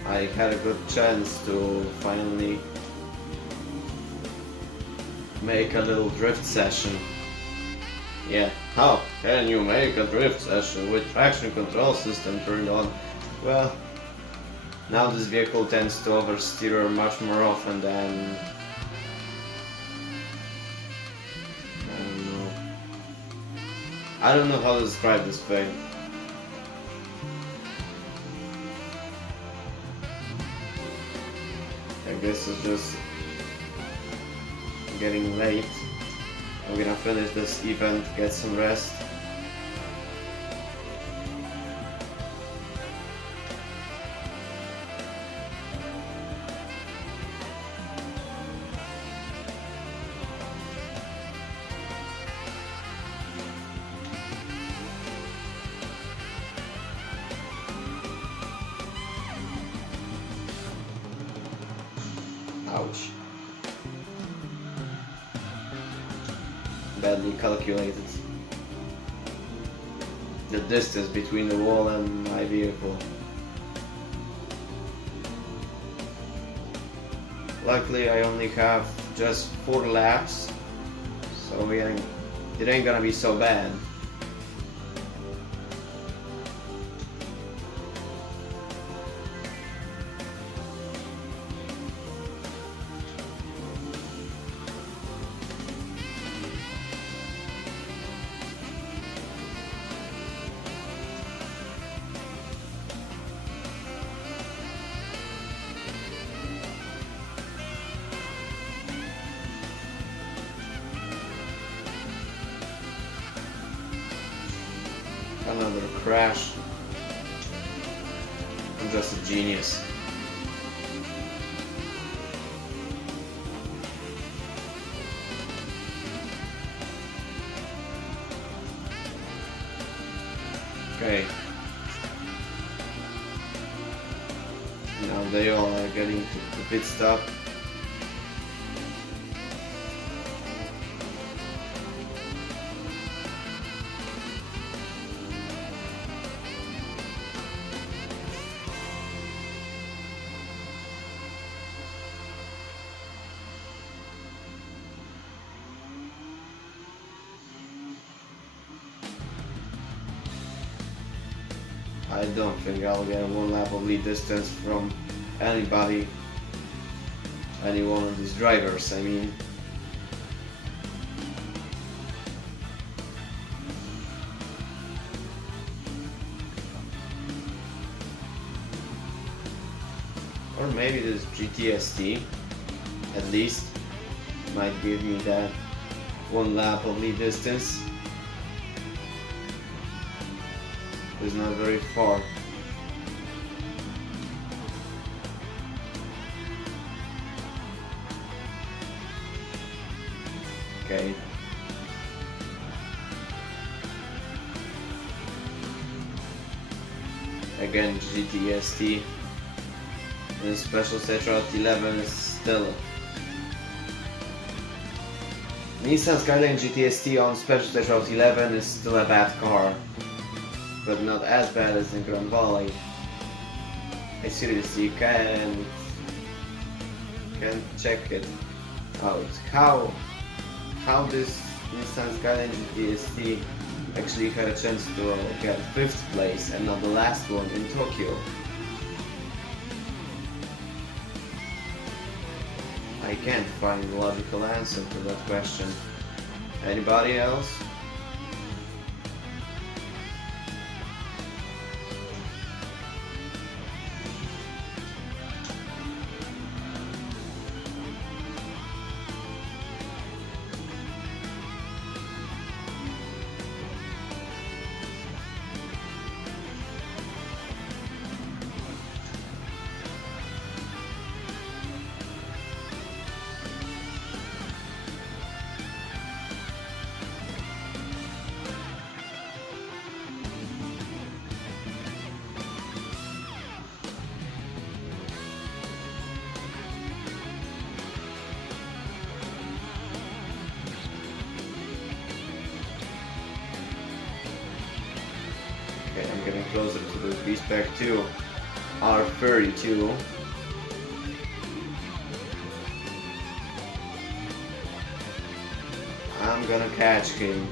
I had a good chance to finally make a little drift session. Yeah, how can you make a drift session with traction control system turned on? Well, Now this vehicle tends to oversteer much more often than... I don't know how to describe this thing. I guess it's just getting late. I'm gonna finish this event, get some rest. Ouch. Badly calculated. The distance between the wall and my vehicle. Luckily I only have just 4 laps, so it ain't gonna be so bad. Another crash. I'm just a genius. Okay. Now they all are getting to the pit stop. I don't think I'll get 1 lap of lead distance from anybody, any one of these drivers, I mean. Or maybe this GTST, at least, might give me that 1 lap of lead distance. It's not very far. Okay. Again, GTST. And Special Stage Route 11 is still... Nissan Skyline GT-ST on Special Stage Route 11 is still a bad car, but not as bad as in Grand Valley. I seriously can't check it out. How this Nissan Skyline GT-ST actually had a chance to get 5th place and not the last one in Tokyo. I can't find a logical answer to that question. Anybody else? Okay, I'm getting closer to the V-Spec 2 R32. I'm gonna catch him.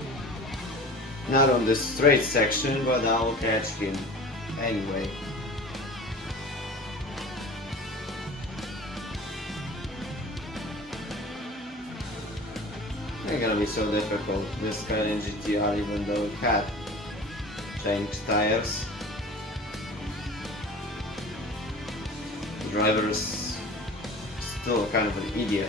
Not on this straight section, but I'll catch him anyway. wasn't gonna be so difficult, this Skyline GT-R, even though it had changed tires. The driver is still kind of an idiot.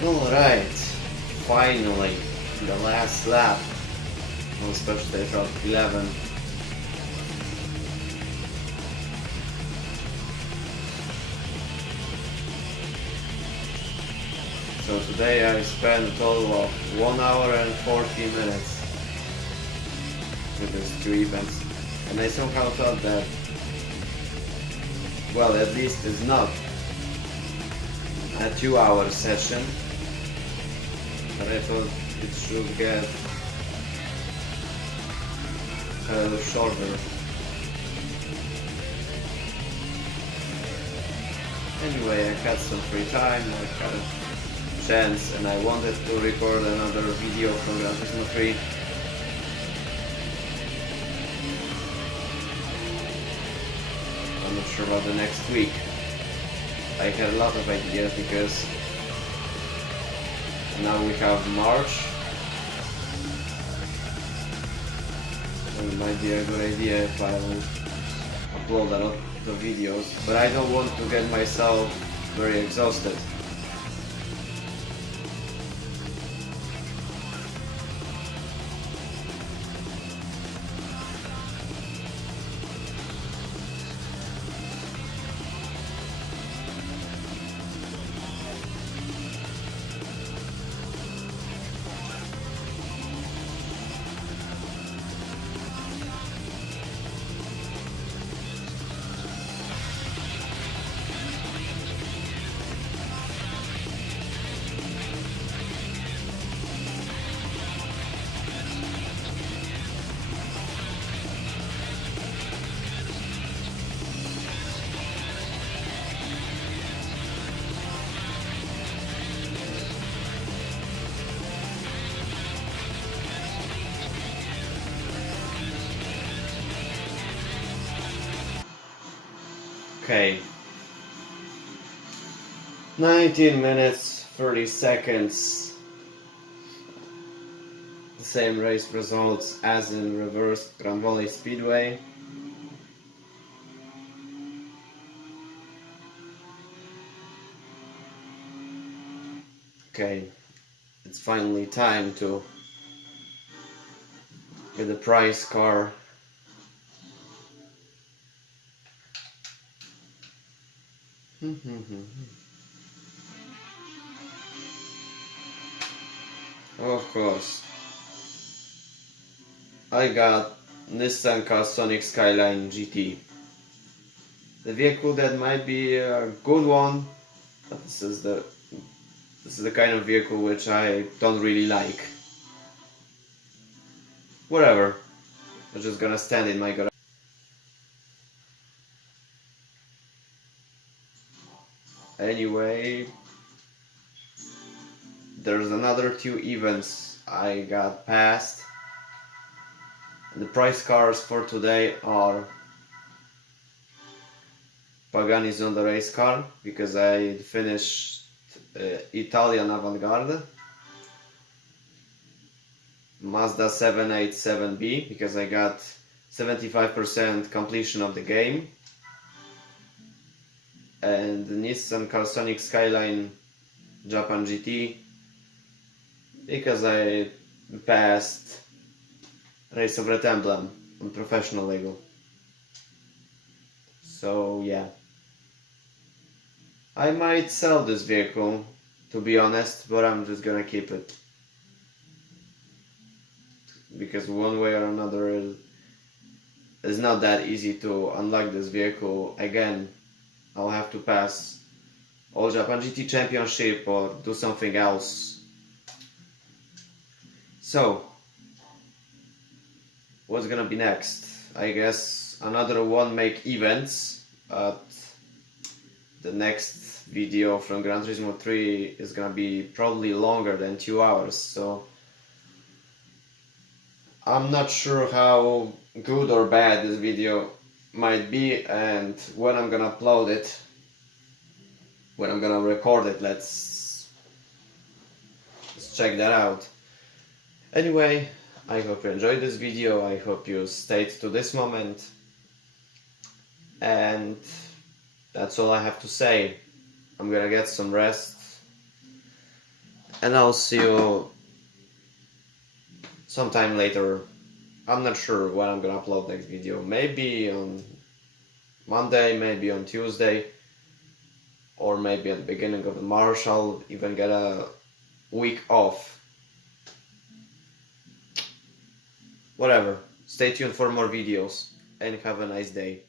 Alright, finally, the last lap on Special Stage Route 11. So today I spent a total of 1 hour and 40 minutes with these two events, and I somehow thought that, well, at least it's not a 2-hour session, but I thought it should get a little shorter. Anyway, I had some free time, I had a chance, and I wanted to record another video from Gran Turismo 3. I'm not sure about the next week. I had a lot of ideas because now we have March, so it might be a good idea if I will upload a lot of videos, but I don't want to get myself very exhausted. Okay, 19 minutes 30 seconds, the same race results as in reverse Grand Valley Speedway. Okay, it's finally time to get the prize car. Of course, I got Nissan Skyline GT. The vehicle that might be a good one, but this is the kind of vehicle which I don't really like. Whatever, I'm just gonna stand in my garage. Anyway, there's another 2 events I got past. The prize cars for today are Pagani Zonda race car, because I finished Italian Avant, Mazda 787B, because I got 75% completion of the game, and the Nissan Skyline Japan GT, because I passed Race of Red Emblem on professional level. So yeah, I might sell this vehicle, to be honest, but I'm just gonna keep it, because one way or another it's not that easy to unlock this vehicle again. I'll have to pass All Japan GT Championship or do something else. So what's gonna be next? I guess another one make events. The next video from Gran Turismo 3 is gonna be probably longer than 2 hours, so I'm not sure how good or bad this video might be, and when I'm gonna upload it, when I'm gonna record it, let's check that out. Anyway, I hope you enjoyed this video, I hope you stayed to this moment, and that's all I have to say. I'm gonna get some rest, and I'll see you sometime later. I'm not sure when I'm gonna upload next video. Maybe on Monday, maybe on Tuesday, or maybe at the beginning of March. I'll even get a week off. Whatever. Stay tuned for more videos, and have a nice day.